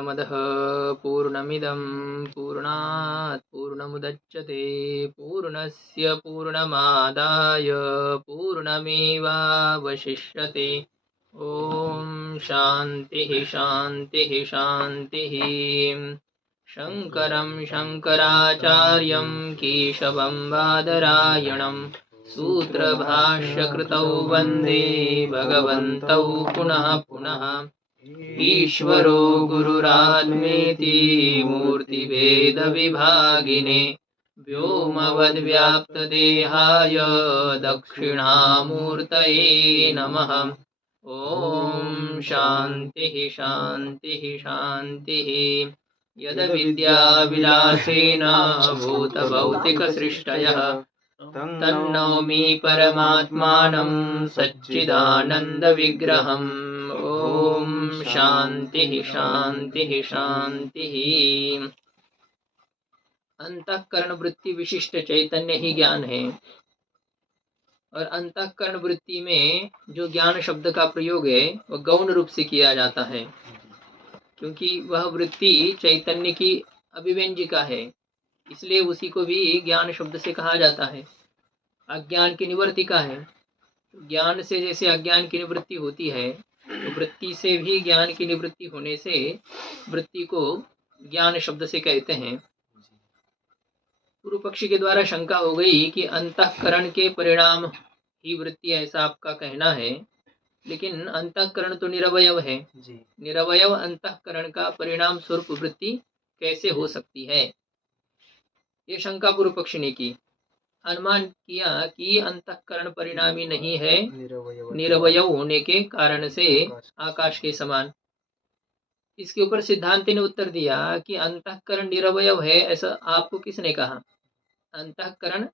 मदः पूर्णमिदं पूर्णात् पूर्णमुदच्यते पूर्णस्य पूर्णमादाय पूर्णमेवावशिष्यते। ॐ शान्तिः शान्तिः शान्तिः। शङ्करं शङ्कराचार्यं केशवं बादरायणं सूत्रभाष्यकृतौ वन्दे भगवन्तौ पुनः पुनः। ईश्वरो गुरुरात्मेति मूर्तिभेदविभागिने व्योमवद्व्याप्तदेहाय दक्षिणामूर्तये नमः। ॐ शान्तिः शान्तिः शान्तिः। यद्विद्याविलासेन भूतभौतिकसृष्टयः तन्नौमि परमात्मानं सच्चिदानन्दविग्रहम्। ओम शांति शांति शांति। अंतःकरण वृत्ति विशिष्ट चैतन्य ही ज्ञान है। और अंतःकरण वृत्ति में जो ज्ञान शब्द का प्रयोग है वह गौण रूप से किया जाता है, क्योंकि वह वृत्ति चैतन्य की अभिव्यंजिका है, इसलिए उसी को भी ज्ञान शब्द से कहा जाता है। अज्ञान की निवर्तिका है। ज्ञान से जैसे अज्ञान की निवृत्ति होती है, तो वृत्ति से भी ज्ञान की निवृत्ति होने से वृत्ति को ज्ञान शब्द से कहते हैं। पूर्व पक्षी के द्वारा शंका हो गई कि अंतःकरण के परिणाम ही वृत्ति, ऐसा आपका कहना है, लेकिन अंतःकरण तो निरवयव है। निरवयव अंतःकरण का परिणाम स्वरूप वृत्ति कैसे हो सकती है, ये शंका पूर्व पक्षी ने की। अनुमान किया कि अंतःकरण परिणामी नहीं है, निरवयव होने के कारण से आकाश के समान। इसके ऊपर सिद्धांति ने उत्तर दिया कि अंतःकरण निरवयव है, ऐसा आपको किसने कहा? अंतःकरण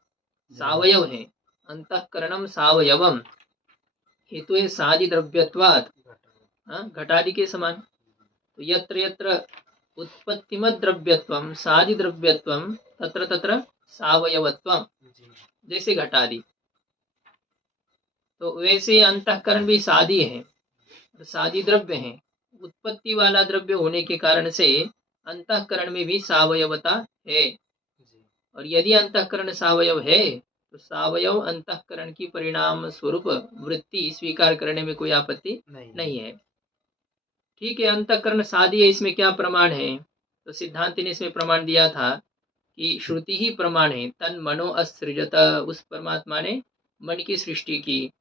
सावयव है। अंतःकरणम सावयवम हेतु है सादि द्रव्यत्वात्, घटादि के समान। तो यत्र यत्र उत्पत्तिमत द्रव्यत्वम सादि द्रव्यत्वम तत्र तत्र सावयवत्वम, जैसे घटादि। तो वैसे अंतःकरण भी सादी है, सादी द्रव्य है। उत्पत्ति वाला द्रव्य होने के कारण से अंतःकरण में भी सावयवता है। और यदि अंतःकरण सावयव है तो सावयव अंतःकरण की परिणाम स्वरूप वृत्ति स्वीकार करने में कोई आपत्ति नहीं है। ठीक है, अंतःकरण सादी है, इसमें क्या प्रमाण है? तो सिद्धांति ने इसमें प्रमाण दिया था कि श्रुति ही प्रमाण है। तन मनो असृजत, उस परमात्मा ने मन की सृष्टि की।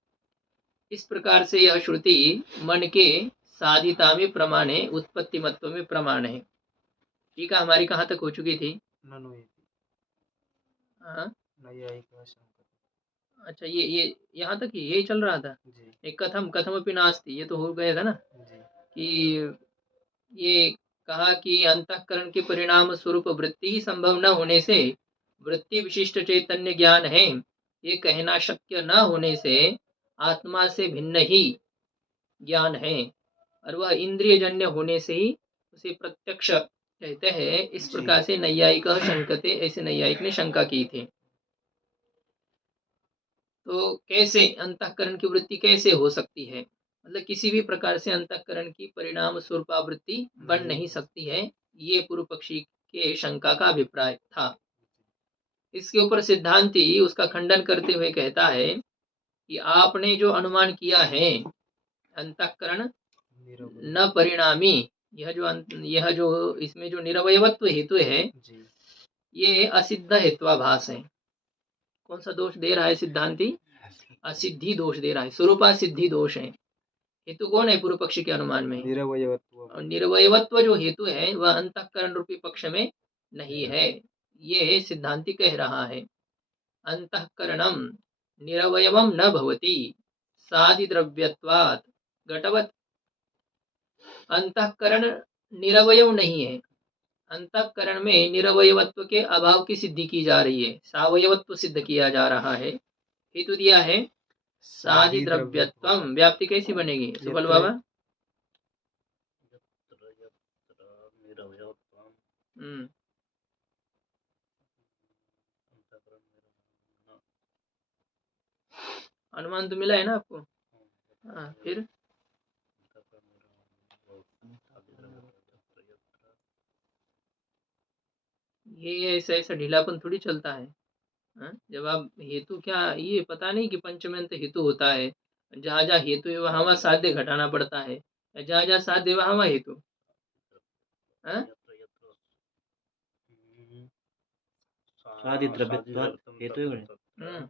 इस प्रकार से यह श्रुति मन के साधिता में प्रमाण है, उत्पत्ति मत्व में प्रमाण है। ठीक है, हमारी कहाँ तक हो चुकी थी? हाँ, अच्छा, ये यहाँ तक ही यही चल रहा था। एक कथम कथम अपि नास्ति, ये तो हो गया था ना कि ये कहा कि अंतःकरण के परिणाम स्वरूप वृत्ति ही संभव न होने से वृत्ति विशिष्ट चैतन्य ज्ञान है, ये कहना शक्य न होने से आत्मा से भिन्न ही ज्ञान है, और वह इंद्रिय जन्य होने से ही उसे प्रत्यक्ष कहते हैं। इस प्रकार से नैयायिक शंकते, ऐसे नैयायिक ने शंका की थी। तो कैसे अंतःकरण की वृत्ति कैसे हो सकती है? मतलब किसी भी प्रकार से अंतःकरण की परिणाम स्वरूपावृत्ति बन नहीं सकती है, ये पूर्व पक्षी के शंका का अभिप्राय था। इसके ऊपर सिद्धांति उसका खंडन करते हुए कहता है कि आपने जो अनुमान किया है अंतःकरण न परिणामी, यह जो इसमें जो निरवयवत्व हेतु है, ये असिद्ध हेत्वाभास है। कौन सा दोष दे रहा है सिद्धांति? असिद्धि दोष दे रहा है, स्वरूपा सिद्धि दोष है। हेतु कौन है पूर्व पक्ष के अनुमान में? और निरवयवत्व जो हेतु है वह अंतःकरण रूपी पक्ष में नहीं है, ये सिद्धांति कह रहा है। अंतःकरणम निरवयवम न भवति सादि द्रव्यत्वात् घटवत्। अंतःकरण निरवयव नहीं है, अंतःकरण में निरवयवत्व के अभाव की सिद्धि की जा रही है, सावयवत्व सिद्ध किया जा रहा है। हेतु दिया है सादि द्रव्यत्वम। व्याप्ति कैसी बनेगी सुबल बाबा? अनुमान तो मिला है ना आपको? हाँ, फिर ये ऐसा ऐसा ढीलापन थोड़ी चलता है। हाँ? जब आप हेतु क्या ये पता नहीं कि पंचम्यंत हेतु होता है। जहाँ जहाँ हेतु है वहाँ वहाँ साध्य घटाना पड़ता है, या जहाँ जहाँ साध्य है वहाँ वहाँ हेतु। हाँ? साधिद्रव्यत्वात् हेतु है गणे। हम्म,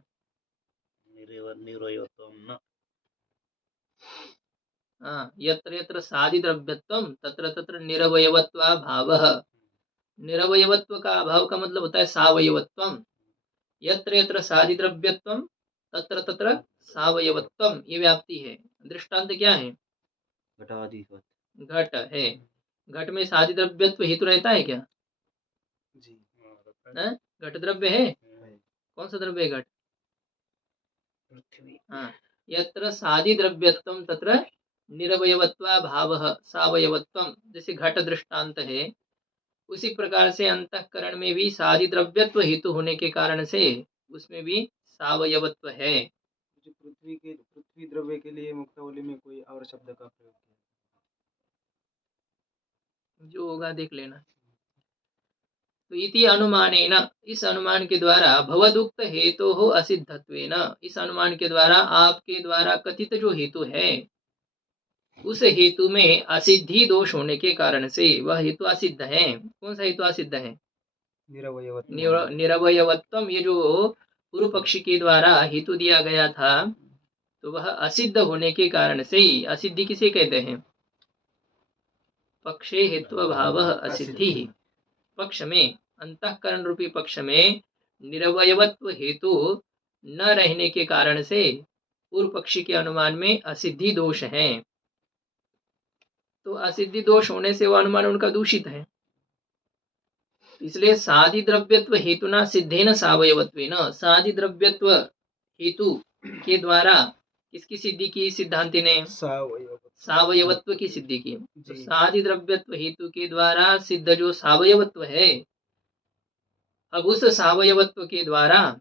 हाँ, यत्र यत्र साधिद्रव्यत्वम तत्र तत्र निरवयवत्वा भावः। निरवयवत्व का अभाव का मतलब होता है सावयवत्वम। यत्र यत्र साधिद्रव्यत्वम तत्र तत्र सावयवत्वम, ये व्याप्ति है। दृष्टांत क्या है? घटादिवत्। घट है। घट में साधिद्रव्यत्व हेतु रहता है क्या? जी। हाँ? घट द्रव्य है। है। कौन सा द्रव्य है घट? पृथ्वी। हाँ, यत्र साधिद्रव्यत्वम तत्र निरवयवत्वा भावः सावयवत्वम, जैसे घट दृष्टांत है। उसी प्रकार से अंतःकरण में भी साधिद्रव्यत्व हेतु होने के कारण से उसमें भी सावयवत्व है। जो पृथ्वी द्रव्य के लिए मुक्तावली में कोई और शब्द का प्रयोग किया? जो होगा देख लेना। तो इति अनुमानेन, इस अनुमान के द्वारा भवदुक्त हेतु हो असिद्धत्वेन, इस अनुमान के द्वारा आपके द्वारा कथित जो हेतु है उस हेतु में असिद्धि दोष होने के कारण से वह हेतु असिद्ध है। कौन सा हेतु असिद्ध है? निरवयवत्वम। ये जो पूर्व पक्षी के द्वारा हेतु दिया गया था, तो वह असिद्ध होने के कारण से ही, असिद्धि किसे कहते हैं? पक्षे हेतु अभाव असिद्धि। पक्ष में, अंतःकरण रूपी पक्ष में निरवयवत्व हेतु न रहने के कारण से पूर्व पक्षी के अनुमान में असिद्धि दोष है। तो असिद्धि दोष होने से वह अनुमान उनका दूषित है। इसलिए साधि द्रव्यत्व हेतुना सिद्धेन सावयवत्वेन, साधि द्रव्यत्व हेतु के द्वारा किसकी सिद्धि की सिद्धांति ने? सावयवत्व की सिद्धि की। तो साधि द्रव्यत्व हेतु के द्वारा सिद्ध जो सावयवत्व है, अब उस सावयवत्व के द्वारा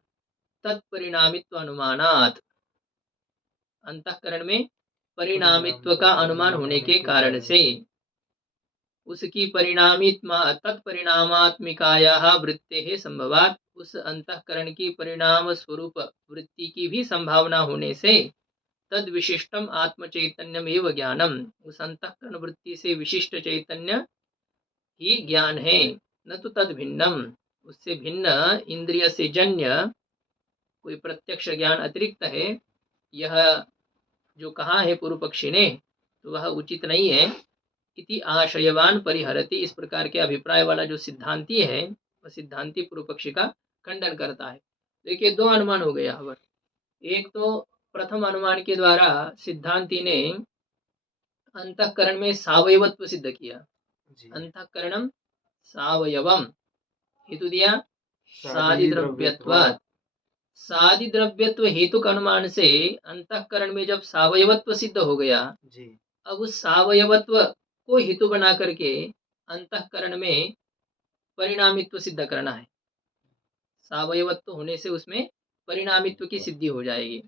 तत्परिणामित्व अनुमानात, अंतःकरण में परिणामित्व का अनुमान होने के कारण से उसकी तत्परिणामात्मिकायाः वृत्तेः संभवात, उस अंतःकरण की परिणाम स्वरूप वृत्ति की भी संभावना होने से तद विशिष्टम आत्म चैतन्यम एव ज्ञानम, उस अंतःकरण वृत्ति से विशिष्ट चैतन्य ही ज्ञान है, न तो तद भिन्नम, उससे भिन्न इंद्रिय से जन्य कोई प्रत्यक्ष ज्ञान अतिरिक्त है। यह जो कहा है पूर्व पक्षी ने, तो वह उचित नहीं है। इति आशयवान परिहरति, इस प्रकार के अभिप्राय वाला जो सिद्धांती है, वह सिद्धांती पूर्व पक्षी का खंडन करता है। देखिए, दो अनुमान हो गए यहाँ पर। एक तो प्रथम अनुमान के द्वारा सिद्धांती ने अंतःकरण में सावयवत्व सिद्ध किया। अंतःकरणम सावयवम, हेतु दिया साधि द्रव्यत्वात्। साधि द्रव्यत्व हेतु का अनुमान से अंतःकरण में जब सावयवत्व सिद्ध हो गया, अब उस सावयवत्व को हेतु बना करके अंतःकरण में परिणामित्व सिद्ध करना है। सावयवत्व होने से उसमें परिणामित्व की सिद्धि हो जाएगी।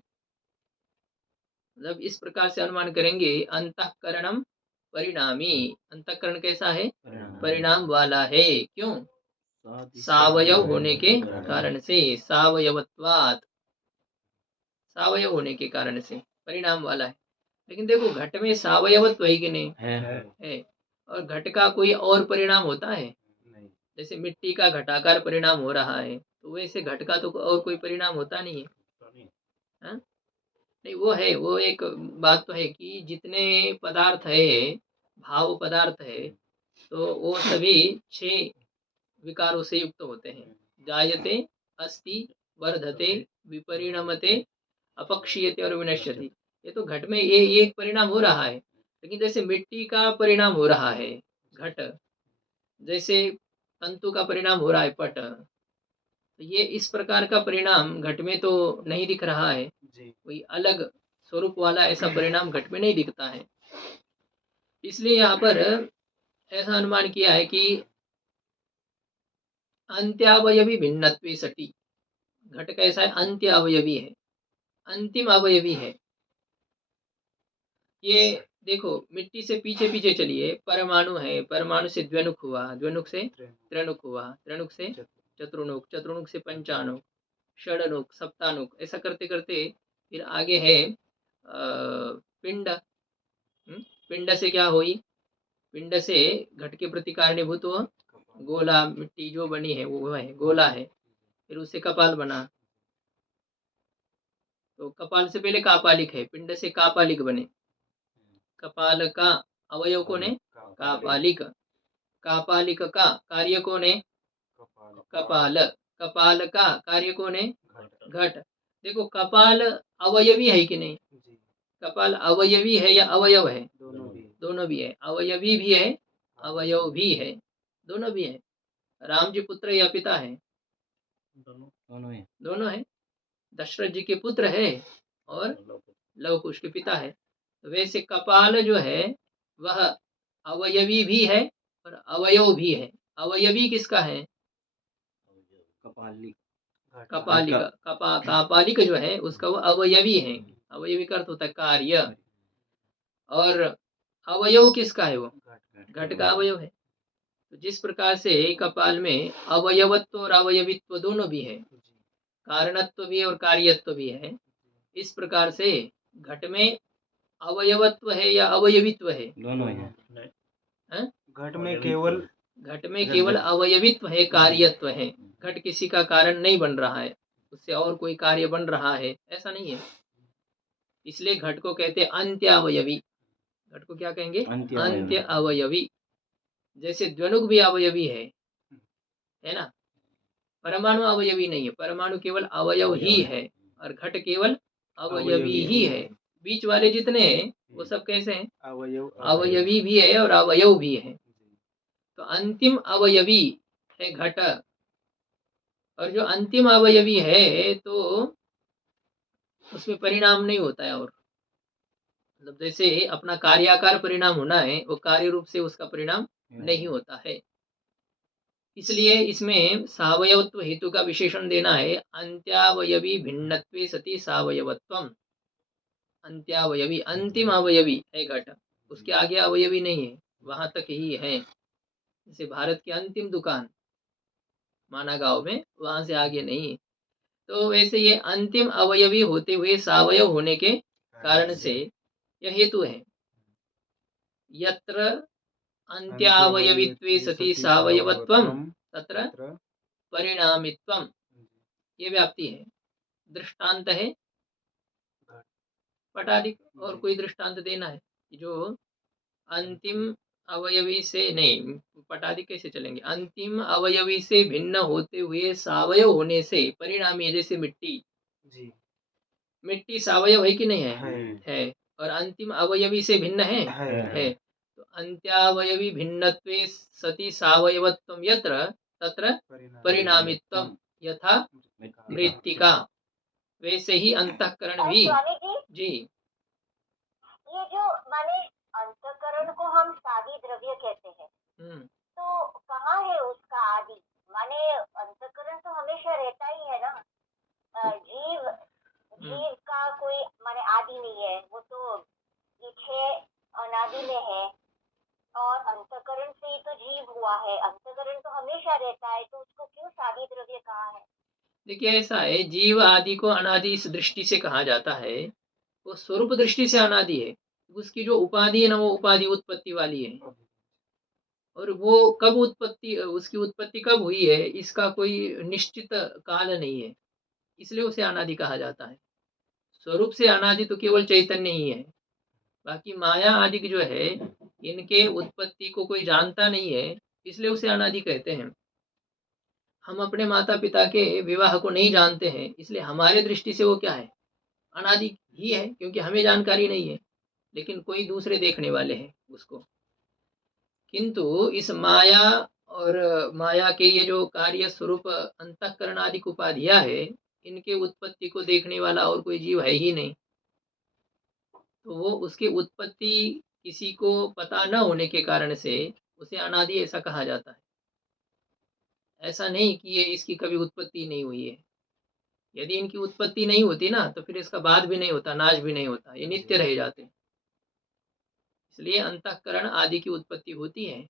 मतलब इस प्रकार से अनुमान करेंगे, अंतःकरणम परिणामी, अंतःकरण कैसा है? परिणाम वाला है। क्यों? सावयव होने के कारण से, सावयवत्वात्, सावयव होने के कारण से परिणाम वाला है। लेकिन देखो, घट में सावयवत्व है कि नहीं? है। और घट का कोई और परिणाम होता है? जैसे मिट्टी का घटाकार परिणाम हो रहा है, तो वैसे घट का तो और कोई परिणाम होता नहीं है। हाँ? नहीं, वो है, वो एक बात तो है कि जितने पदार्थ है, भाव पदार्थ है, तो वो सभी 6 विकारों से युक्त होते हैं। जायते, अस्ति, वर्धते, विपरिणमते, अपक्षीयते और विनश्यति। ये तो घट में ये एक परिणाम हो रहा है। लेकिन जैसे मिट्टी का परिणाम हो रहा है घट, जैसे तंतु का परिणाम हो रहा है पट, तो ये इस प्रकार का परिणाम घट में तो नहीं दिख रहा है। कोई अलग स्वरूप वाला ऐसा परिणाम घट में नहीं दिखता है। इसलिए यहाँ पर ऐसा अनुमान किया है कि अंत्यावयवी भिन्नत्वे सति, घट कैसा है? अंत्य अवयवी है, अंतिम अवयवी है। ये देखो, मिट्टी से पीछे पीछे चलिए, परमाणु है, परमाणु से द्व्यनुक हुआ, द्व्यनुक से त्रिणुक हुआ, त्रिणुक से चतुर्णुक, चतुर्णुक से पंचाणुक, षडनुक, सप्तानुक, ऐसा करते करते फिर आगे है पिंड। पिंड से क्या हुई? पिंड से घट के प्रति कारणीभूत हुआ गोला, मिट्टी जो बनी है वो है गोला है। फिर उससे कपाल बना, तो कपाल से पहले कापालिक है, पिंड से कापालिक बने। कपाल का अवयव कौन है? कापालिक। कापालिक का कार्य कौन है? कपाल। कपाल का कार्य कौन है? घट। देखो कपाल अवयवी है कि नहीं? जी, कपाल अवयवी है या अवयव है? दोनों भी। दोनों भी है, अवयवी भी है, अवयव भी है, दोनों भी है। राम जी पुत्र या पिता है? दोनों है। दोनों है। दशरथ जी के पुत्र है और लव कुश के पिता है। तो वैसे कपाल जो है वह अवयवी भी है और अवयव भी है। अवयवी किसका है? कपालिक। कपालिक। कापालिक जो है उसका वो अवयवी है। अवयवी का अर्थ होता है कार्य। और अवयव किसका है? वो घट का अवयव है। तो जिस प्रकार से कपाल में अवयवत्व और अवयवित्व दोनों भी है, कारणत्व भी है और कार्यत्व भी है, इस प्रकार से घट में अवयवत्व है या अवयवित्व है? दोनों है। हैं? घट में केवल घट में केवल अवयवित्व है, कार्यत्व है। घट किसी का कारण नहीं बन रहा है, उससे और कोई कार्य बन रहा है ऐसा नहीं है। इसलिए घट को कहते हैं अंत्य अवयवी। घट को क्या कहेंगे? अंत्य अवयवी। जैसे द्वनुक भी अवयवी है ना? परमाणु अवयवी नहीं है, परमाणु केवल अवयव ही है और घट केवल अवयवी ही है। बीच वाले जितने हैं वो सब कैसे हैं? अवयवी भी है और अवयव भी है। तो अंतिम अवयवी है घट। और जो अंतिम अवयवी है तो उसमें परिणाम नहीं होता है। और मतलब जैसे अपना कार्याकार परिणाम होना है, वो कार्य रूप से उसका परिणाम नहीं होता है। इसलिए इसमें सावयवत्व हेतु का विशेषण देना है, अंत्यावयवी भिन्नत्वे सति सावयवत्वम। अंत्यावयवी, अंतिम अवयवी है घट, उसके आगे अवयवी नहीं है, वहां तक ही है। जैसे भारत की अंतिम दुकान माना गांव में, वहां से आगे नहीं। तो वैसे ये अंतिम अवयवी होते हुए सावयव होने के कारण से यह हेतु है। यत्र अंत्यावयवित्वे सति सावयवत्वम तत्र परिणामित्वम, ये व्याप्ति है। दृष्टांत है पटादिक। और कोई दृष्टांत देना है जो अंतिम अवयवी से नहीं, पटादिक कैसे चलेंगे? अंतिम अवयवी से भिन्न होते हुए सावयव होने से परिणामी, जैसे मिट्टी। जी, मिट्टी सावयव है कि नहीं है? है। और अंतिम अवयवी से भिन्न है। तो अंत्यावयवी भिन्नत्वे सति सावयवत्वम यत्र तत्र परिणामित्वम यथा मृत्तिका। वैसे ही अंतःकरण भी। स्वामी जी, जी, ये जो माने अंतःकरण को हम सादी द्रव्य कहते हैं, तो कहाँ है उसका आदि? माने अंतःकरण तो हमेशा रहता ही है ना। जीव जीव का कोई माने आदि नहीं है, वो तो पीछे अनादि में है। और अंतःकरण से ही तो जीव हुआ है, अंतःकरण तो हमेशा रहता है, तो उसको क्यों सादी द्रव्य कहा है? देखिए ऐसा है, जीव आदि को अनादि इस दृष्टि से कहा जाता है, वो स्वरूप दृष्टि से अनादि है। उसकी जो उपाधि है ना, वो उपाधि उत्पत्ति वाली है। और वो कब उत्पत्ति, उसकी उत्पत्ति कब हुई है, इसका कोई निश्चित काल नहीं है, इसलिए उसे अनादि कहा जाता है। स्वरूप से अनादि तो केवल चैतन्य ही है। बाकी माया आदि की जो है, इनके उत्पत्ति को कोई जानता नहीं है, इसलिए उसे अनादि कहते हैं। हम अपने माता पिता के विवाह को नहीं जानते हैं, इसलिए हमारे दृष्टि से वो क्या है? अनादि ही है, क्योंकि हमें जानकारी नहीं है, लेकिन कोई दूसरे देखने वाले हैं उसको। किंतु इस माया और माया के ये जो कार्य स्वरूप अंतःकरण आदि उपाधियां है, इनके उत्पत्ति को देखने वाला और कोई जीव है ही नहीं। तो वो उसकी उत्पत्ति किसी को पता न होने के कारण से उसे अनादि ऐसा कहा जाता है। ऐसा नहीं कि ये इसकी कभी उत्पत्ति नहीं हुई है। यदि इनकी उत्पत्ति नहीं होती ना, तो फिर इसका बाद भी नहीं होता, नाश भी नहीं होता, ये नित्य रह जाते। इसलिए अंतःकरण आदि की उत्पत्ति होती है।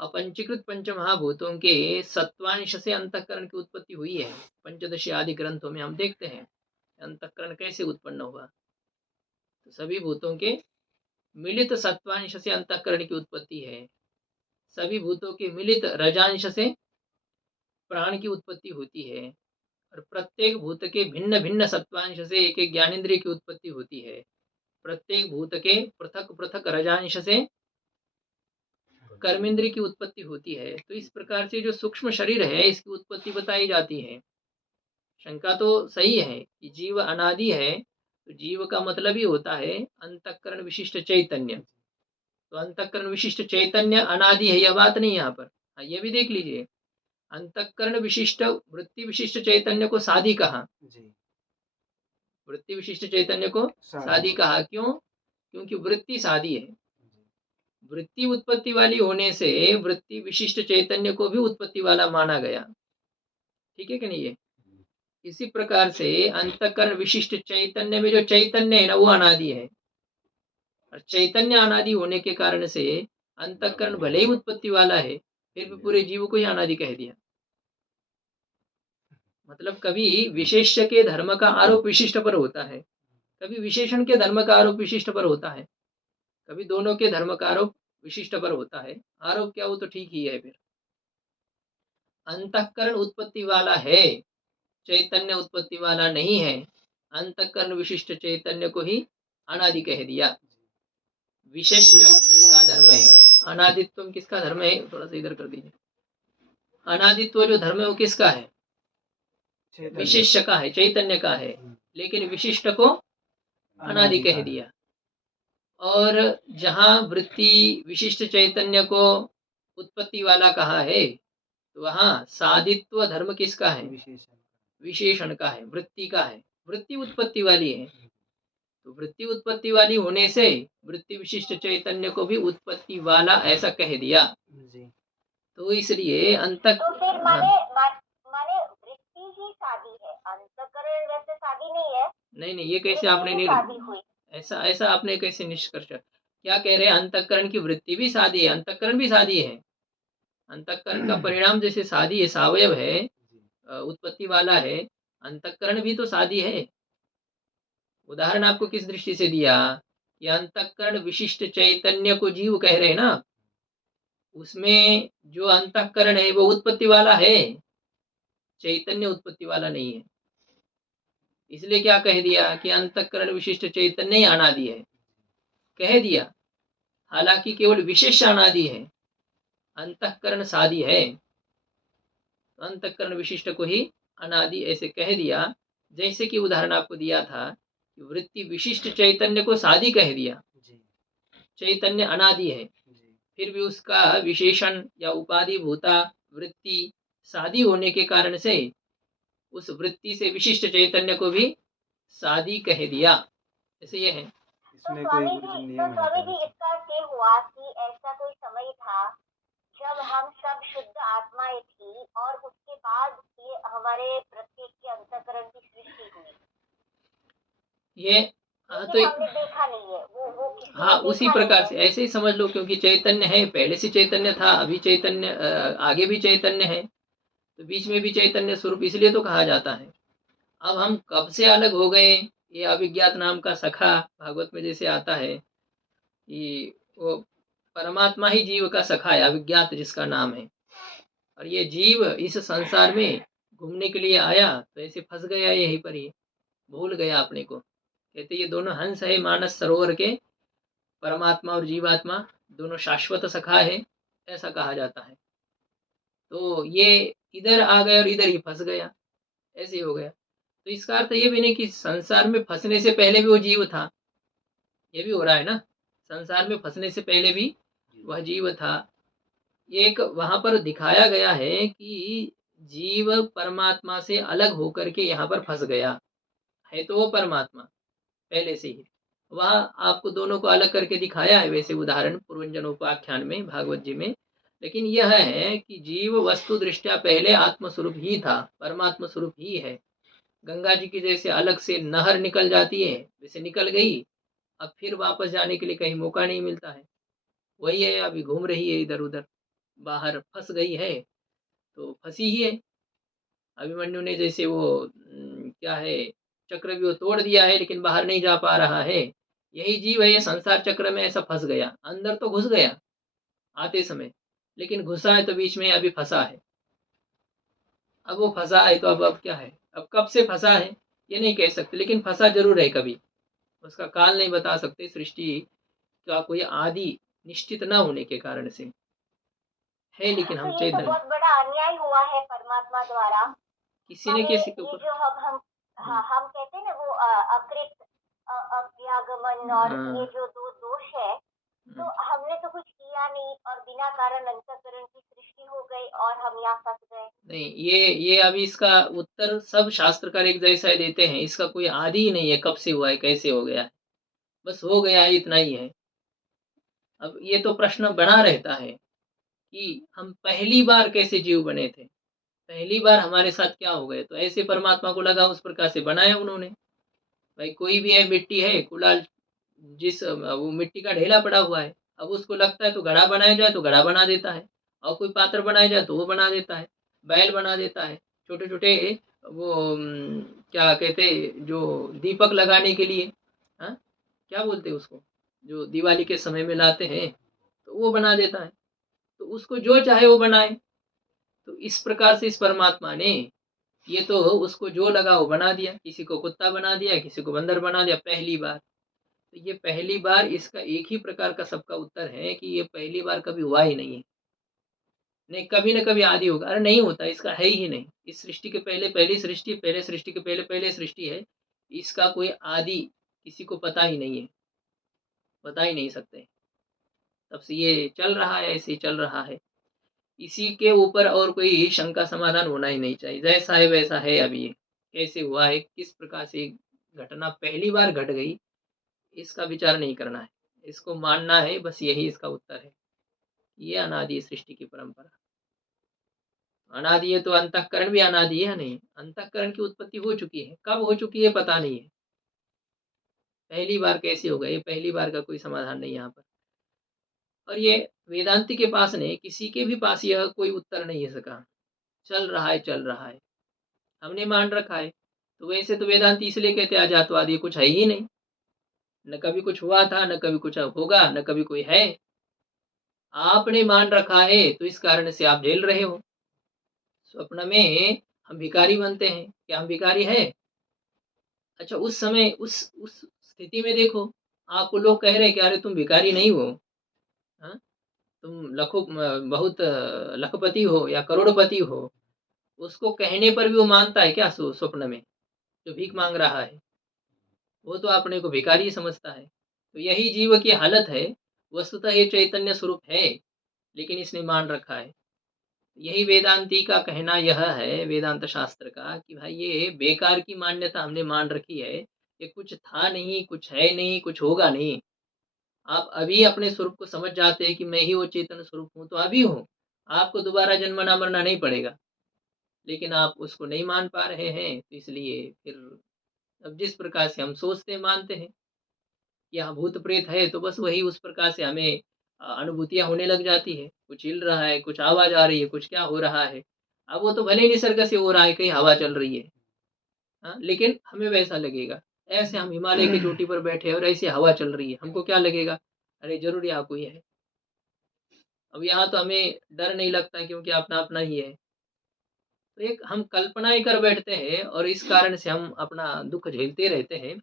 अपंचीकृत पंचमहाभूतों के सत्वांश से अंतःकरण की उत्पत्ति हुई है। पंचदशी आदि ग्रंथों में हम देखते हैं अंतःकरण कैसे उत्पन्न हुआ। तो सभी भूतों के मिलित सत्वांश से अंतःकरण की उत्पत्ति है। सभी भूतों के मिलित रजांश से प्राण की उत्पत्ति होती है। और प्रत्येक भूत के भिन्न भिन्न सत्वांश से एक एक ज्ञानेन्द्रिय की उत्पत्ति होती है। प्रत्येक भूत के पृथक पृथक रजांश से कर्मेंद्रिय की उत्पत्ति होती है। तो इस प्रकार से जो सूक्ष्म शरीर है इसकी उत्पत्ति बताई जाती है। शंका तो सही है कि जीव अनादि है, तो जीव का मतलब ही होता है अंतःकरण विशिष्ट चैतन्य। तो अंतःकरण विशिष्ट चैतन्य अनादि है, यह बात नहीं यहाँ पर। हाँ, ये भी देख लीजिए, अंतःकरण विशिष्ट वृत्ति विशिष्ट चैतन्य को साधी कहा। वृत्ति विशिष्ट चैतन्य को साधी कहा। क्यों? क्योंकि वृत्ति साधी है। वृत्ति उत्पत्ति वाली होने से वृत्ति विशिष्ट चैतन्य को भी उत्पत्ति वाला माना गया। ठीक है कि नहीं? है इसी प्रकार से अंतःकरण विशिष्ट चैतन्य में जो चैतन्य है ना, वो अनादि है। और चैतन्य अनादि होने के कारण से अंतःकरण भले ही उत्पत्ति वाला है, फिर भी पूरे जीव को ही अनादि कह दिया। मतलब कभी विशेष्य के धर्म का आरोप विशिष्ट पर होता है, कभी विशेषण के धर्म का आरोप विशिष्ट पर होता है, कभी दोनों के धर्म का आरोप विशिष्ट पर होता है। आरोप क्या, वो तो ठीक ही है। फिर अंतःकरण उत्पत्ति वाला है, चैतन्य उत्पत्ति वाला नहीं है। अंतःकरण विशिष्ट चैतन्य को ही अनादि कह दिया। विशेष्य का धर्म है, अनादित्व किसका धर्म है? थोड़ा सा इधर कर दीजिए। अनादित्व जो धर्म है वो किसका है? विशेष्य का है, चैतन्य का है। लेकिन विशिष्ट को अनादि कह दिया। और जहाँ वृत्ति विशिष्ट चैतन्य को उत्पत्ति वाला कहा है, तो वहाँ साधित्व धर्म किसका है? विशेषण का है, वृत्ति का है। वृत्ति उत्पत्ति वाली है, तो वृत्ति उत्पत्ति वाली होने से वृत्ति विशिष्ट चैतन्य को भी उत्पत्ति वाला ऐसा कह दिया जी। तो इसलिए तो फिर माने वृत्ति ही साधी है, अंतःकरण वैसे साधी नहीं है। नहीं, ये कैसे आपने नहीं, ऐसा आपने कैसे निष्कर्ष, क्या कह रहे हैं? अंतःकरण की वृत्ति भी साधी है, अंतःकरण भी साधी है। अंतःकरण का परिणाम जैसे साधी है, सावयव है, उत्पत्ति वाला है, अंतःकरण भी तो साधी है। उदाहरण आपको किस दृष्टि से दिया कि अंतःकरण विशिष्ट चैतन्य को जीव कह रहे हैं ना, उसमें जो अंतःकरण है वो उत्पत्ति वाला है, चैतन्य उत्पत्ति वाला नहीं है। इसलिए क्या कह दिया कि अंतःकरण विशिष्ट चैतन्य ही अनादि है, कह दिया। हालांकि केवल विशेष अनादि है, अंतःकरण साधी है। अंतःकरण विशिष्ट को ही अनादि ऐसे कह दिया। जैसे कि उदाहरण आपको दिया था कि वृत्ति विशिष्ट चैतन्य को साधी कह दिया, चैतन्य अनादि है, फिर भी उसका विशेषण या उपाधि भूता वृत्ति साधी होने के कारण से उस वृत्ति से विशिष्ट चैतन्य को भी साधी कह दिया। ऐसे ये है। तो स्वामी जी इसका क्या हुआ कि ऐसा कोई समय था जब हम सब शुद्ध आत्माएं थी और उसके बाद ये हमारे प्रत्येक के अंतःकरण की सृष्टि हुई। ये तो हमने देखा नहीं है वो हाँ, उसी प्रकार से ऐसे ही समझ लो, क्योंकि चैतन्य है, पहले से चैतन्य था, अभी चैतन्य, आगे भी चैतन्य है, तो बीच में भी चैतन्य स्वरूप, इसलिए तो कहा जाता है। अब हम कब से अलग हो गए, ये अविज्ञात नाम का सखा, भागवत में जैसे आता है कि वो परमात्मा ही जीव का सखा है, अविज्ञात जिसका नाम है। और ये जीव इस संसार में घूमने के लिए आया तो ऐसे फंस गया, यहीं पर ही भूल गया अपने को। कहते ये दोनों हंस है मानस सरोवर के, परमात्मा और जीवात्मा दोनों शाश्वत सखा है, ऐसा कहा जाता है। तो ये इधर आ गया और इधर ही फंस गया, ऐसे ही हो गया। तो इसका अर्थ ये भी नहीं कि संसार में फंसने से पहले भी वो जीव था, ये भी हो रहा है ना, संसार में फंसने से पहले भी वह जीव था। एक वहां पर दिखाया गया है कि जीव परमात्मा से अलग होकर के यहाँ पर फंस गया है, तो वो परमात्मा पहले से ही, वहां आपको दोनों को अलग करके दिखाया है वैसे उदाहरण पूर्वजनोपाख्यान में, भागवत जी में। लेकिन यह है कि जीव वस्तु दृष्टया पहले आत्मस्वरूप ही था, परमात्मा स्वरूप ही है। गंगा जी की जैसे अलग से नहर निकल जाती है वैसे निकल गई, अब फिर वापस जाने के लिए कहीं मौका नहीं मिलता है, वही है, अभी घूम रही है इधर उधर। बाहर फँस गई है, तो फँसी ही है। अभिमन्यु ने जैसे वो क्या है, चक्रव्यूह तोड़ दिया है लेकिन बाहर नहीं जा पा रहा है। यही जीव है, ये संसार चक्र में ऐसा फँस गया। अंदर तो घुस गया आते समय, लेकिन घुसा है तो बीच में अभी फँसा है। अब वो फँसा है तो अब क्या है? अब कब से फँसा है ये नहीं कह सकते, लेकिन फँसा ज़रूर है कभी। उसका काल नहीं बता सकते, सृष्टि का कोई आदि निश्चित न होने के कारण से। है लेकिन तो हम ये तो चैतन्य। बहुत बड़ा अन्याय हुआ है परमात्मा द्वारा। किसी न माने किसी के ये ऊपर। जो हम हुँ, हाँ, हम कहते हैं ना वो अकृत अव्यागमन और ये हाँ, जो दो दोष है, तो हुँ। हमने तो कुछ किया नहीं और बिना कारण अंतःकरण की सृष्टि हो गई और हम यहाँ फंस गए। नहीं, ये अभी इसका उत्तर सब शास्त्रकार एक जैसा ही देते हैं। इसका कोई आदि ही नहीं है, कब से हुआ है, कैसे हो गया है। बस हो गया है, इतना ही है। अब ये तो प्रश्न बना रहता है कि हम पहली बार कैसे जीव बने थे? पहली बार हमारे साथ क्या हो गए? तो ऐसे परमात्मा को लगा उस प्रकार से बनाया उन्होंने। भाई कोई भी है, मिट्टी है, कुलाल वो मिट्टी का ढेला पड़ा हुआ है। अब उसको लगता है तो घड़ा बनाया जाए तो घड़ा बना देता है, और कोई पात्र बनाया जाए तो वो बना देता है, बैल बना देता है। छोटे-छोटे वो क्या कहते जो दीपक लगाने के लिए, हाँ? क्या बोलते हैं उसको? जो दिवाली के समय में लाते हैं, तो वो बना देता है। तो उसको जो चाहे वो बनाए। तो इस प्रकार से इस परमात्मा ने ये तो उसको जो लगा वो बना दिया। किसी को कुत्ता बना दिया, किसी को बंदर बना दिया पहली बार। तो ये पहली बार, इसका एक ही प्रकार का सबका उत्तर है कि ये पहली बार कभी हुआ ही नहीं है। नहीं, कभी न कभी आदि होगा। अरे नहीं होता, इसका है ही नहीं। इस सृष्टि के पहले पहली सृष्टि, पहले सृष्टि के पहले पहले सृष्टि है। इसका कोई आदि किसी को पता ही नहीं है, बता ही नहीं सकते। तब से ये चल रहा है, ऐसे ही चल रहा है। इसी के ऊपर और कोई शंका समाधान होना ही नहीं चाहिए। जैसा है वैसा है अभी ये। कैसे हुआ है, किस प्रकार से घटना पहली बार घट गई, इसका विचार नहीं करना है। इसको मानना है, बस यही इसका उत्तर है। ये अनादि सृष्टि की परंपरा। अनादि है तो अंतःकरण भी अनादि है नहीं? अंतःकरण की उत्पत्ति हो चुकी है। कब हो चुकी है पता नहीं है। पहली बार कैसे हो गई, ये पहली बार का कोई समाधान नहीं यहाँ पर। और ये वेदांती के पास नहीं, किसी के भी पास यह कोई उत्तर नहीं है इसका। चल रहा है, चल रहा है। हमने मान रखा है। तो वैसे तो वेदांती इसलिए कहते हैं अजातवादी, कुछ है ही नहीं। न कभी कुछ हुआ था, न कभी कुछ होगा, न कभी कोई है। आपने मान रखा है तो इस कारण से आप झेल रहे हो। स्वप्न में हम भिखारी बनते हैं। क्या हम भिखारी हैं? अच्छा, उस समय उस स्थिति में देखो, आपको लोग कह रहे हैं कि अरे तुम भिखारी नहीं हो, हाँ? तुम बहुत लखपति हो या करोड़पति हो। उसको कहने पर भी वो मानता है क्या स्वप्न में, जो भीख माँग रहा है? वो तो अपने को भिखारी ही समझता है। तो यही जीव की हालत है। वस्तुतः ये चैतन्य स्वरूप है, लेकिन इसने मान रखा है। यही वेदांती का कहना यह है, वेदांत शास्त्र का, कि भाई ये बेकार की मान्यता हमने मान रखी है। ये कुछ था नहीं, कुछ है नहीं, कुछ होगा नहीं। आप अभी अपने स्वरूप को समझ जाते हैं कि मैं ही वो चेतन स्वरूप हूँ, तो अभी हूँ। आपको दोबारा जन्मना मरना नहीं पड़ेगा। लेकिन आप उसको नहीं मान पा रहे हैं, तो इसलिए फिर अब जिस प्रकार से हम सोचते मानते हैं कि हाँ भूत प्रेत है, तो बस वही उस प्रकार से हमें अनुभूतियाँ होने लग जाती है। कुछ हिल रहा है, कुछ आवाज़ आ रही है, कुछ क्या हो रहा है। अब वो तो भले ही निसर्ग से हो रहा है, कहीं हवा चल रही है, हाँ, लेकिन हमें वैसा लगेगा। ऐसे हम हिमालय की चोटी पर बैठे हैं और ऐसी हवा चल रही है, हमको क्या लगेगा? अरे ज़रूर यहाँ कोई है। अब यहाँ तो हमें डर नहीं लगता क्योंकि अपना-अपना ही है। तो एक हम कल्पनाएँ कर बैठते हैं और इस कारण से हम अपना दुःख झेलते रहते हैं।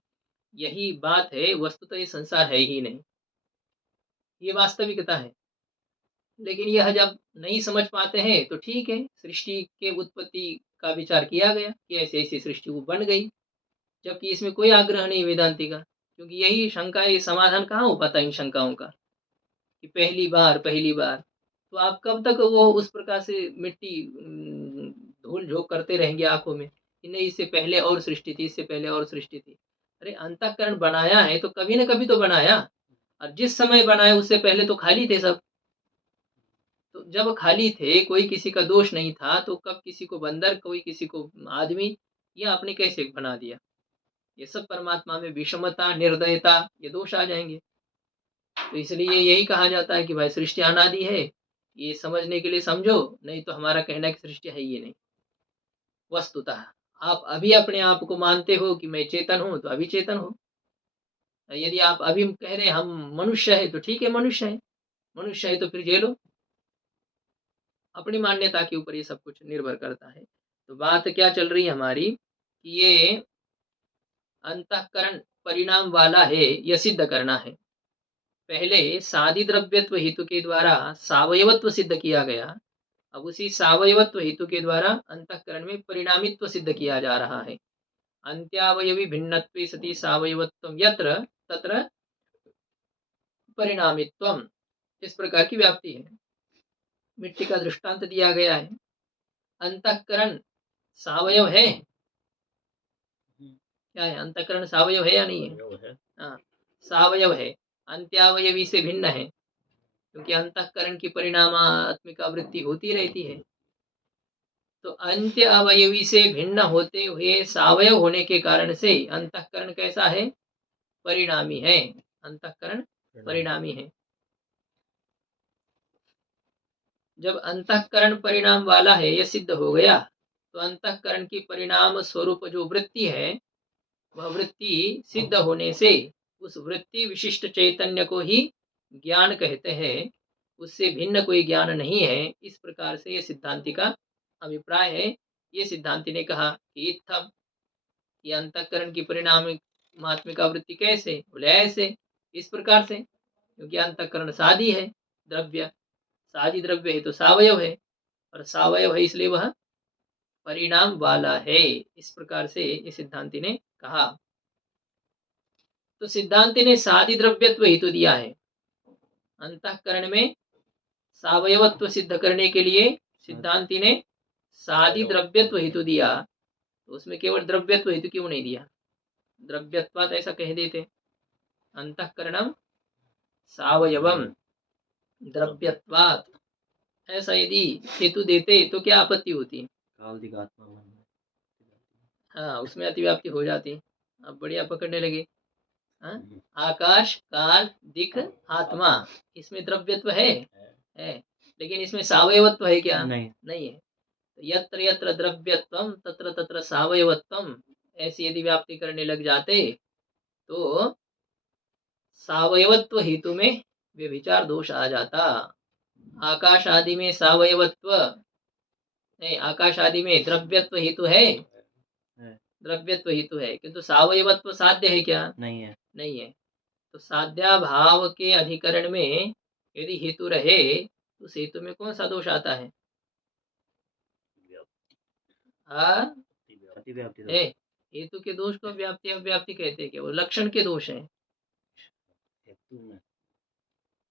यही बात है, वस्तुतः ये संसार है ही नहीं। ये वास्तविकता है। लेकिन यह जब नहीं समझ पाते हैं तो ठीक है, सृष्टि के उत्पत्ति का विचार किया गया कि ऐसी-ऐसी सृष्टि वो बन गई। जबकि इसमें कोई आग्रह नहीं वेदांती का, क्योंकि यही शंका, ये समाधान कहाँ हो पाता है इन शंकाओं का, कि पहली बार, पहली बार। तो आप कब तक वो उस प्रकार से मिट्टी धूल-झोंक करते रहेंगे आँखों में, कि नहीं इससे पहले और सृष्टि थी, इससे पहले और सृष्टि थी। अरे अंतःकरण बनाया है तो कभी न कभी तो बनाया, और जिस समय बनाया उससे पहले तो खाली थे सब। तो जब खाली थे, कोई किसी का दोष नहीं था, तो कब किसी को बंदर, कोई किसी को आदमी, ये आपने कैसे बना दिया? ये सब परमात्मा में विषमता, निर्दयता, ये दोष आ जाएँगे। तो इसलिए यही कहा जाता है कि भाई सृष्टि अनादि है, ये समझने के लिए समझो, नहीं तो हमारा कहना कि सृष्टि है ही नहीं। वस्तुतः आप अभी अपने आप को मानते हो कि मैं चेतन हूँ, तो अभी चेतन हो। यदि आप अभी कह रहे हैं हम मनुष्य है, तो ठीक है, मनुष्य है। मनुष्य है तो फिर झेलो। अपनी मान्यता के ऊपर ये सब कुछ निर्भर करता है। तो बात क्या चल रही है हमारी कि ये अंतःकरण परिणाम वाला है, यह सिद्ध करना है। पहले सादि द्रव्यत्व हेतु के द्वारा सावयवत्व सिद्ध किया गया, अब उसी सावयवत्व हेतु के द्वारा अंतःकरण में परिणामित्व सिद्ध किया जा रहा है। अंत्यावयवी भिन्नत्वे सति सावयवत्वं यत्र तत्र परिणामित्वम, इस प्रकार की व्याप्ति है। मिट्टी का दृष्टांत दिया गया है। अंतःकरण सावयव है, क्या है? अंतःकरण सावयव है या नहीं है? हाँ, सावयव है, अंत्यावयवी से भिन्न है, क्योंकि अंतःकरण की परिणामात्मिका वृत्ति होती रहती है। तो अंत्य अवयवी से भिन्न होते हुए सावयव होने के कारण से अंतःकरण कैसा है? परिणामी है। अंतःकरण परिणामी है। जब अंतःकरण परिणाम वाला है, यह सिद्ध हो गया, तो अंतःकरण की परिणाम स्वरूप जो वृत्ति है, वह वृत्ति सिद्ध होने से उस वृत्ति विशिष्ट चैतन्य को ही ज्ञान कहते हैं, उससे भिन्न कोई ज्ञान नहीं है। इस प्रकार से ये सिद्धांति का अभिप्राय है। ये सिद्धांति ने कहा कि इत्थम, ये अंतःकरण की परिणामात्मिका वृत्ति कैसे? बोले ऐसे, इस प्रकार से, क्योंकि अंतःकरण सादी है द्रव्य, सादी द्रव्य है तो सावयव है, और सावयव है इसलिए वह परिणाम वाला है। इस प्रकार से इस सिद्धांति ने कहा। तो सिद्धांति ने सादी द्रव्यत्व हेतु दिया है। अंतःकरण में सावयवत्व सिद्ध करने के लिए सिद्धांति ने सादी द्रव्यत्व हेतु दिया, तो उसमें केवल द्रव्यत्व हेतु क्यों नहीं दिया? द्रव्यत्वात ऐसा कह देते, अंतःकरणम सावयवम द्रव्यत्वात, ऐसा यदि हेतु देते तो क्या आपत्ति होती? हाँ, उसमें अतिव्याप्ति हो जाती। अब बढ़िया पकड़ने लगे। हाँ? आकाश, काल, दिक्, आत्मा, इसमें द्रव्यत्व है, लेकिन इसमें सावयवत्व है क्या? नहीं है। यत्र यत्र द्रव्यत्वम तत्र तत्र सावयवत्वम, ऐसी यदि व्याप्ति करने लग जाते तो सावयवत्व हेतु में व्यभिचार दोष आ जाता। आकाश आदि में सावयवत्व नहीं, आकाश आदि में द्रव्यत्व हेतु है, द्रव्यत्व हेतु है, किंतु सावयवत्व साध्य है क्या? नहीं है। नहीं है। तो साध्याभाव के अधिकरण में यदि हेतु रहे तो उस हेतु में कौन सा दोष आता है? हेतु के दोष को व्याप्ति अव्याप्ति कहते हैं, क्या वो लक्षण के दोष है?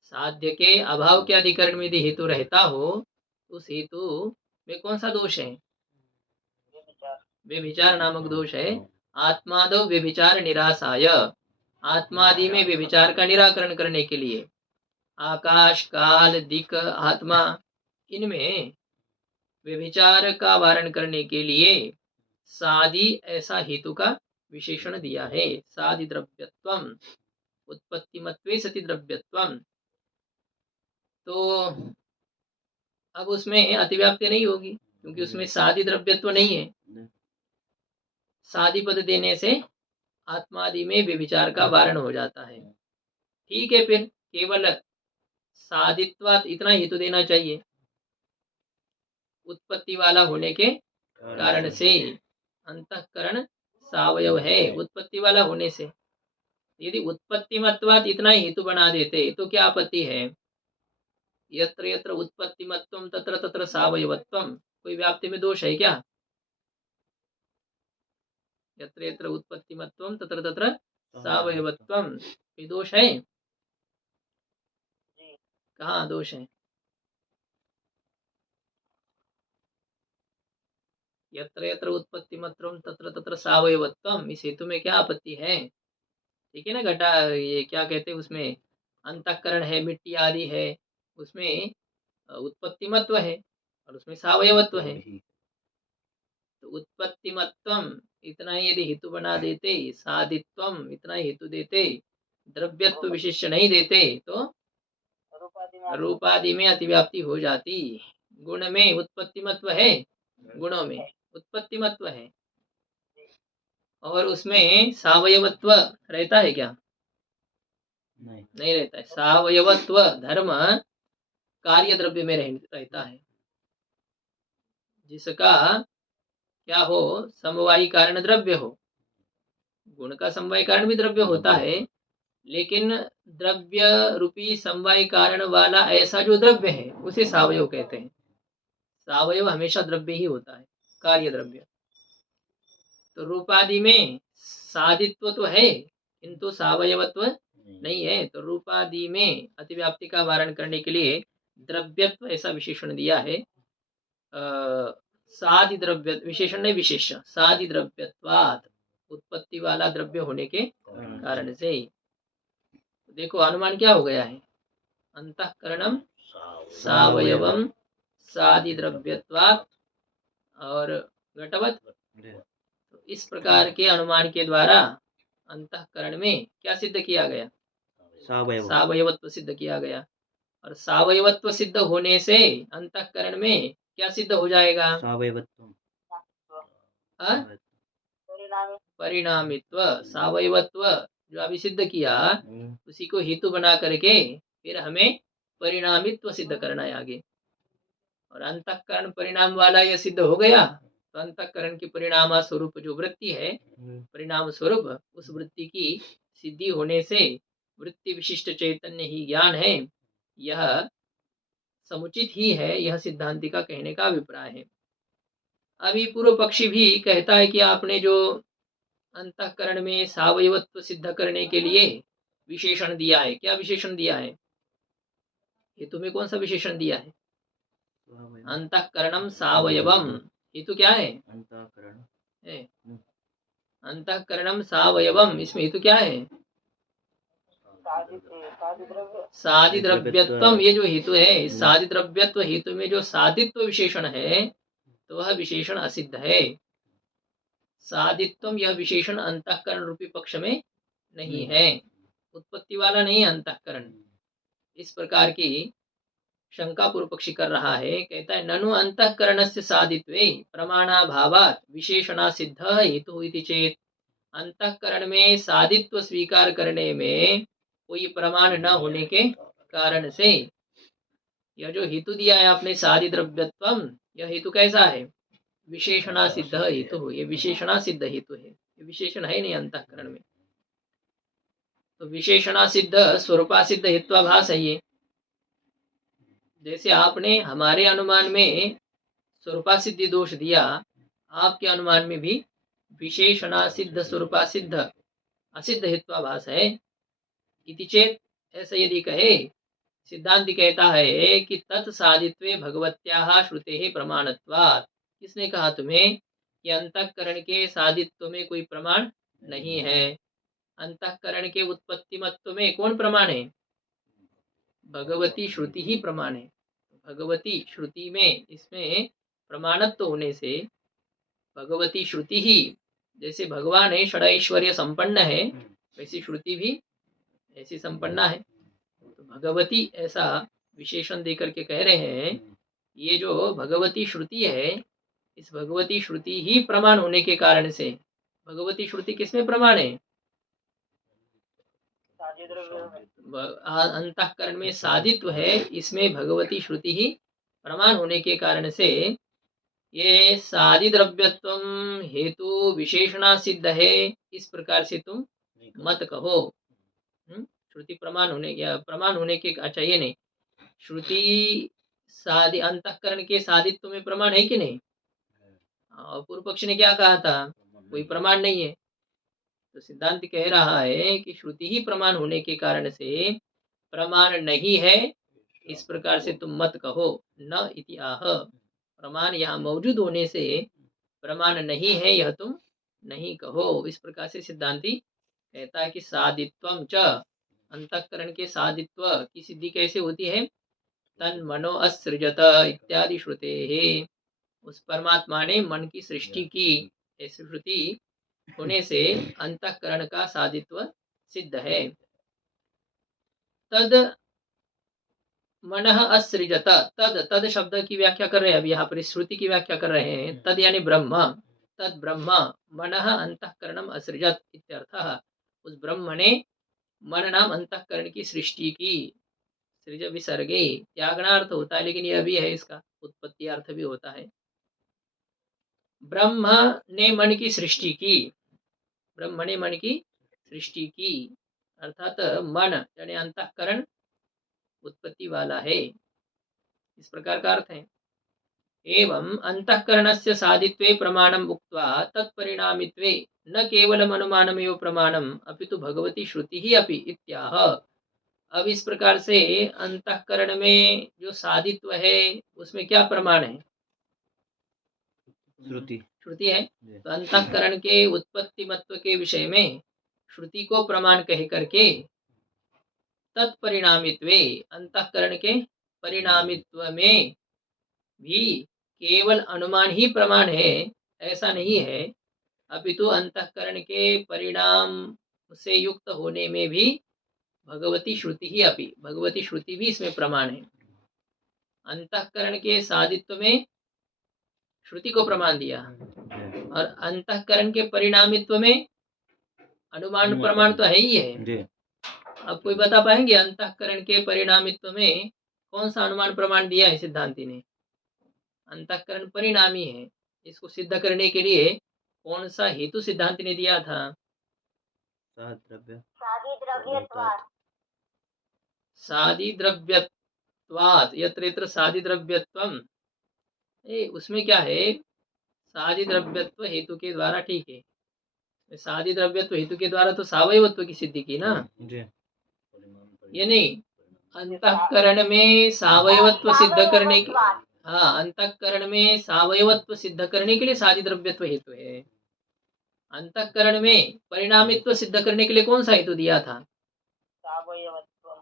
साध्य के अभाव के अधिकरण में यदि हेतु रहता हो, उस हेतु में कौन सा दोष है? व्यभिचार नामक दोष है। आत्मादो व्यभिचार निरासाय, आत्मादि में व्यभिचार का निराकरण करने के लिए, आकाश, काल, दिक्, आत्मा, इनमें व्यभिचार का वारण करने के लिए सादि ऐसा हेतु का विशेषण दिया है। सादि द्रव्यत्वम उत्पत्तिमत्वे सति द्रव्यत्वम। तो अब उसमें अतिव्याप्ति नहीं होगी, क्योंकि उसमें सादि द्रव्यत्व नहीं है। सादि पद देने से आत्मादि में व्यभिचार का वारण हो जाता है। ठीक है, फिर केवल सादित्वात इतना हेतु देना चाहिए, उत्पत्ति वाला होने के कारण से। अंतःकरण सावयव है उत्पत्ति वाला होने से। यदि उत्पत्तिमत्वात इतना ही हेतु बना देते तो क्या आपत्ति है? यत्र यत्र उत्पत्तिमत्वम तत्र तत्र सावयवत्वम, कोई व्याप्ति में दोष है क्या? यत्र यत्र उत्पत्तिमत्वम तत्र तत्र सावयवत्वम, कोई दोष है? कहाँ दोष है? यत्र यत्र उत्पत्तिमत्वम तत्र तत्र सावयवत्वम, इस हेतु में क्या आपत्ति है? ठीक है ना। घटा ये क्या कहते हैं, उसमें अंतःकरण है, मिट्टी आदि है, उसमें उत्पत्तिमत्व है और उसमें सावयवत्व है। तो उत्पत्तिमत्वम इतना ही यदि हेतु बना देते, सादित्वम इतना ही हेतु देते, द्रव्यत्व विशिष्ट नहीं देते, तो रूपादि में अतिव्याप्ति हो जाती। गुण में उत्पत्तिमत्व है, गुणों में उत्पत्तिमत्व है, और उसमें सावयवत्व रहता है क्या? नहीं रहता है। सावयवत्व धर्म कार्य द्रव्य में रहता है, जिसका क्या हो, समवायी कारण द्रव्य हो। गुण का समवाय कारण भी द्रव्य होता है, लेकिन द्रव्य रूपी समवाय कारण वाला ऐसा जो द्रव्य है उसे सावयव कहते हैं। सावयव हमेशा द्रव्य ही होता है, कार्य द्रव्य। तो रूपादि में सादित्व तो है, किंतु सावयवत्व नहीं है। तो रूपादि में अतिव्याप्ति का वारण करने के लिए द्रव्यत्व ऐसा विशेषण दिया है। सादि द्रव्य विशेषण नहीं, विशेष सादि द्रव्यत्वात्, उत्पत्ति वाला द्रव्य होने के कारण से। देखो अनुमान क्या हो गया है, अंतःकरणम सावयवम सादि द्रव्यत्वात् और घटवत्। तो इस प्रकार के अनुमान के द्वारा अंतःकरण में क्या सिद्ध किया गया, सावयवत्व सिद्ध किया गया। और सावयवत्व सिद्ध होने से अंतःकरण में क्या सिद्ध हो जाएगा, परिणामित्व। सावयवत्व जो अभी सिद्ध किया उसी को हेतु बना करके फिर हमें परिणामित्व सिद्ध करना है आगे। और अंतःकरण परिणाम वाला यह सिद्ध हो गया, तो अंतःकरण की परिणाम स्वरूप जो वृत्ति है, परिणाम स्वरूप उस वृत्ति की सिद्धि होने से वृत्ति विशिष्ट चैतन्य ही ज्ञान है, यह समुचित ही है, यह सिद्धांति का कहने का अभिप्राय है। अभी पूर्व पक्षी भी कहता है कि आपने जो अंतःकरण में सावयवत्व सिद्ध करने के लिए विशेषण दिया है, क्या विशेषण दिया है, हेतु में कौन सा विशेषण दिया है, अंतःकरणम सावयवम। हेतु क्या है, अंतःकरणम सावयवम, इसमें हेतु क्या है, सादि द्रव्यत्वम। ये जो हेतु है, सादि द्रव्यत्व हेतु में जो सादित्व विशेषण है तो वह विशेषण असिद्ध है। सादित्वम यह विशेषण अंतःकरण रूपी पक्ष में नहीं है, उत्पत्ति वाला नहीं अंतःकरण। इस प्रकार की शंका पूर्व पक्षी कर रहा है। कहता है ननु अंतःकरणस्य सादित्वे प्रमाणाभावात् विशेषणा सिद्ध हेतु इति चेत। अंतःकरण में सादित्व स्वीकार करने में कोई प्रमाण न होने के कारण से यह जो हेतु दिया है आपने सादि द्रव्यत्वम, यह हेतु कैसा है, विशेषणा सिद्ध हेतु। ये विशेषणा सिद्ध हेतु है, ये विशेषण है नहीं अंतःकरण में। तो विशेषणा सिद्ध स्वरूपा सिद्ध हेत्वाभास है ये। जैसे आपने हमारे अनुमान में स्वरूपा सिद्धि दोष दिया, आपके अनुमान में भी विशेषणा सिद्ध स्वरूपा सिद्ध असिद्ध हेत्वाभास है। इति चेत, ऐसा यदि कहे, सिद्धांत कहता है कि तत्सादित्वे भगवत्याः श्रुतेः प्रमाणत्वात्। किसने कहा तुम्हें कि अंतःकरण के सादित्व में कोई प्रमाण नहीं है, अंतःकरण के उत्पत्ति मत्व में कौन प्रमाण है, भगवती श्रुति ही प्रमाण है। भगवती श्रुति में इसमें प्रमाणत्व होने से भगवती श्रुति ही, जैसे भगवान है षडैश्वर्य संपन्न है, वैसी श्रुति भी ऐसी संपन्ना है। तो भगवती ऐसा विशेषण देकर के कह रहे हैं, ये जो भगवती श्रुति है, इस भगवती श्रुति ही प्रमाण होने के कारण से, भगवती श्रुति किसमें प्रमाण है, अंतःकरण में सादित्व है, इसमें भगवती श्रुति ही प्रमाण होने के कारण से ये सादि द्रव्यत्वम हेतु विशेषणा सिद्ध है, इस प्रकार से तुम मत कहो। श्रुति प्रमाण होने के, अच्छा ये नहीं, श्रुति सादि अंतःकरण के सादित्व में प्रमाण है कि नहीं। और पूर्व पक्ष ने क्या कहा था, कोई प्रमाण नहीं है। तो सिद्धांत कह रहा है कि श्रुति ही प्रमाण होने के कारण से प्रमाण नहीं है, इस प्रकार से तुम मत कहो। न इति आह, प्रमाण यहाँ मौजूद होने से प्रमाण नहीं है यह तुम नहीं कहो। इस प्रकार से सिद्धांति कहता है कि सादित्वम च, अंतःकरण के सादित्व की सिद्धि कैसे होती है, तन मनो असृजत इत्यादि श्रुते है, उस परमात्मा ने मन की सृष्टि की, ऐसी श्रुति होने से अंतःकरण का सादित्व सिद्ध है। तद मनः असृजत, तद तद शब्द की व्याख्या कर रहे हैं अभी यहाँ पर श्रुति की व्याख्या कर रहे हैं। तद यानी ब्रह्म, तद ब्रह्म मनः अंतःकरणम असृजत इत्यर्थः, उस ब्रह्म ने मन नाम अंतःकरण की सृष्टि की। सृज विसर्गे त्यागनार्थ होता है, लेकिन यह भी है इसका उत्पत्ति अर्थ भी होता है। ब्रह्म ने मन की सृष्टि की, ब्रह्म ने मन की सृष्टि की, अर्थात मन यानी अंतःकरण उत्पत्ति वाला है, इस प्रकार का अर्थ है। एवं अंतःकरणस्य साधित्वे प्रमाणम उक्त्वा तत्परिणामित्वे न केवलम अनुमानमेव प्रमाणम अपितु भगवती श्रुति ही अपि इत्याह। अब इस प्रकार से अंतःकरण में जो साधित्व है उसमें क्या प्रमाण है? श्रुति है। तो अंतःकरण के उत्पत्ति मत्व के विषय में श्रुति को प्रमाण कह करके तत्परिणामित्वे अंतःकरण के परिणामित्व में भी केवल अनुमान ही प्रमाण है ऐसा नहीं है, अपितु अंतःकरण के परिणाम से युक्त होने में भी भगवती श्रुति ही अपि, भगवती श्रुति भी इसमें प्रमाण है। अंतःकरण के साधित्व में श्रुति को प्रमाण दिया और अंतःकरण के परिणामित्व में अनुमान प्रमाण तो है ही है। अब कोई बता पाएंगे अंतःकरण के परिणामित्व में कौन सा अनुमान प्रमाण दिया है सिद्धांति ने? अंतःकरण परिणामी है, इसको सिद्ध करने के लिए कौन सा हेतु सिद्धांति ने दिया था? सादि द्रव्यत्वात्, यत्र यत्र सादि द्रव्यत्वम, उसमें क्या है? सादि द्रव्यत्व हेतु के द्वारा, ठीक है, सादि द्रव्यत्व हेतु के द्वारा तो सावयवत्व की सिद्धि की ना, ये नहीं, अंतःकरण में सावयवत्व सिद्ध करने के, हाँ, अंतःकरण में सावयवत्व सिद्ध करने के लिए सादि द्रव्यत्व हेतु है। अंतःकरण में परिणामित्व सिद्ध करने के लिए कौन सा हेतु दिया था?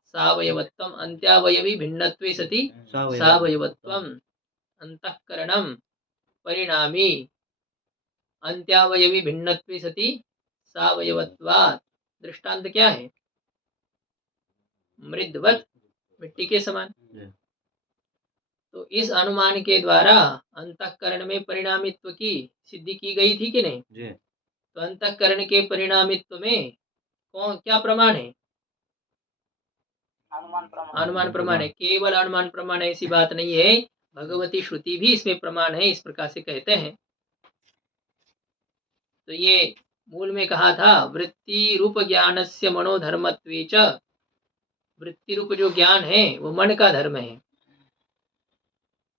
सावयवत्वम, अंत्यावयवी भिन्नत्वे सति सावयवत्वम, अंतःकरणम परिणामी अंत्यावयवी भिन्नत्वे सति सावयवत्वात्। दृष्टांत क्या है? मृदवत, मिट्टी के समान। तो इस अनुमान के द्वारा अंतःकरण में परिणामित्व की सिद्धि की गई थी कि नहीं? तो अंतःकरण के परिणामित्व में कौन क्या प्रमाण है? अनुमान प्रमाण है, केवल अनुमान प्रमाण, ऐसी बात नहीं है, भगवती श्रुति भी इसमें प्रमाण है, इस प्रकार से कहते हैं। तो ये मूल में कहा था वृत्ति रूप ज्ञानस्य मनोधर्मत्वे च, वृत्ति रूप जो ज्ञान है वो मन का धर्म है।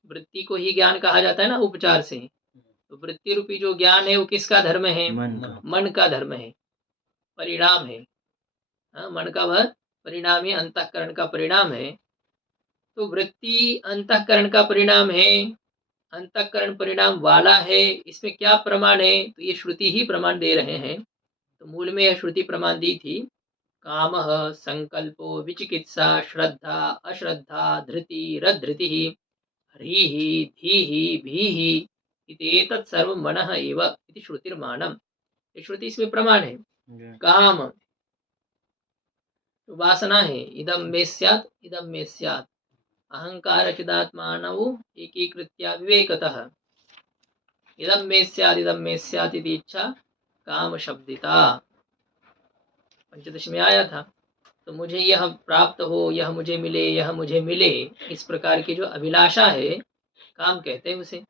वृत्ति को ही ज्ञान कहा जाता है ना उपचार से, तो वृत्ति रूपी जो ज्ञान है वो किसका धर्म है? मन का धर्म है, परिणाम है। मन का वह परिणाम है, अंतःकरण का परिणाम है। तो वृत्ति अंतःकरण का परिणाम है, अंतःकरण परिणाम वाला है, इसमें क्या प्रमाण है? तो ये श्रुति ही प्रमाण दे रहे हैं। तो मूल में यह श्रुति प्रमाण दी थी, कामः संकल्पो विचिकित्सा श्रद्धा अश्रद्धा धृतिरधृतिः ह्रीः धीः भीः इत्येतत् सर्वं मनः एव इति श्रुतिर्मानम्। ये श्रुति इसमें प्रमाण है। काम वासना है, इदम मे स्यात् इदम मे स्यात्, अहंकार चिदात्मानौ एकीकृत्य विवेकतः इदम मे स्यात् इति इच्छा काम शब्दिता, पंचदश में आया था। तो मुझे यह प्राप्त हो, यह मुझे मिले, यह मुझे मिले, इस प्रकार की जो अभिलाषा है काम कहते हैं उसे।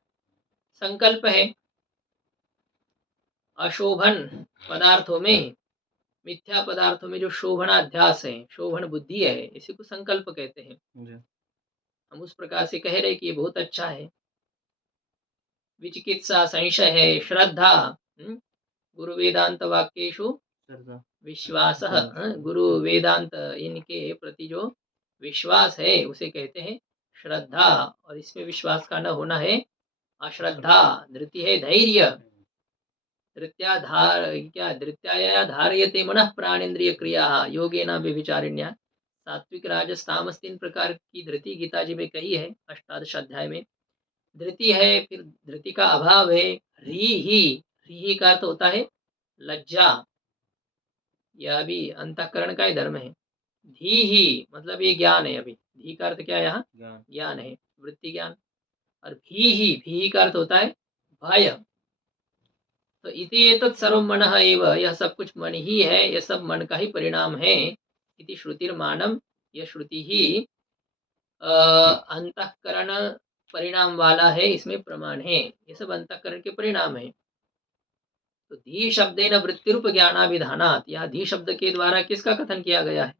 संकल्प है, अशोभन पदार्थों में, मिथ्या पदार्थों में जो शोभनाध्यास है, शोभन बुद्धि है, इसी को संकल्प कहते हैं। हम उस प्रकार से कह रहे कि ये बहुत अच्छा है। विचिकित्सा संशय है, श्रद्धा गुरु वेदांत वाक्येषु विश्वास, गुरु वेदांत इनके प्रति जो विश्वास है उसे कहते हैं श्रद्धा, और इसमें विश्वास का न होना है अश्रद्धा। धृति है धैर्य, धृत्याया धारयते मनः प्राणेन्द्रिय क्रिया योगेन व्यभिचारिण्या। सात्विक राजस तामस 3 प्रकार की धृति गीता जी में कही है 18 अध्याय में। धृति है, फिर धृति का अभाव है। रीहि का अर्थ होता है लज्जा, यह भी अंतःकरण का ही धर्म है। धीहि मतलब ये ज्ञान है, अभी धी का अर्थ क्या है यहाँ? ज्ञान। ज्ञान है, वृत्ति ज्ञान। और भी का अर्थ होता है भय। तो इति एतत् सर्वं मनः एव, यह सब कुछ मन ही है, यह सब मन का ही परिणाम है। इति श्रुतिर्मानम, यह श्रुति ही अंतःकरण परिणाम वाला है, इसमें प्रमाण है। ये सब अंतःकरण के परिणाम है। तो धी शब्देन वृत्ति रूप ज्ञानाभिधानात्, यहाँ धी शब्द के द्वारा किसका कथन किया गया है?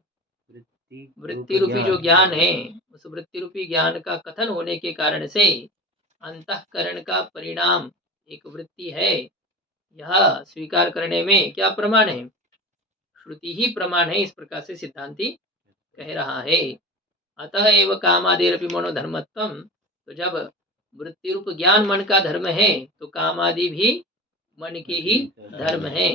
वृत्ति रूपी जो ज्ञान है, उस वृत्ति रूपी ज्ञान का कथन होने के कारण से अंतःकरण का परिणाम एक वृत्ति है, यह स्वीकार करने में क्या प्रमाण है? श्रुति ही प्रमाण है, इस प्रकार से सिद्धांती कह रहा है। अतः एव कामादिरपि मनोधर्मत्वम, तो जब वृत्ति रूप ज्ञान मन का धर्म है, तो कामादि भी मन के ही धर्म है।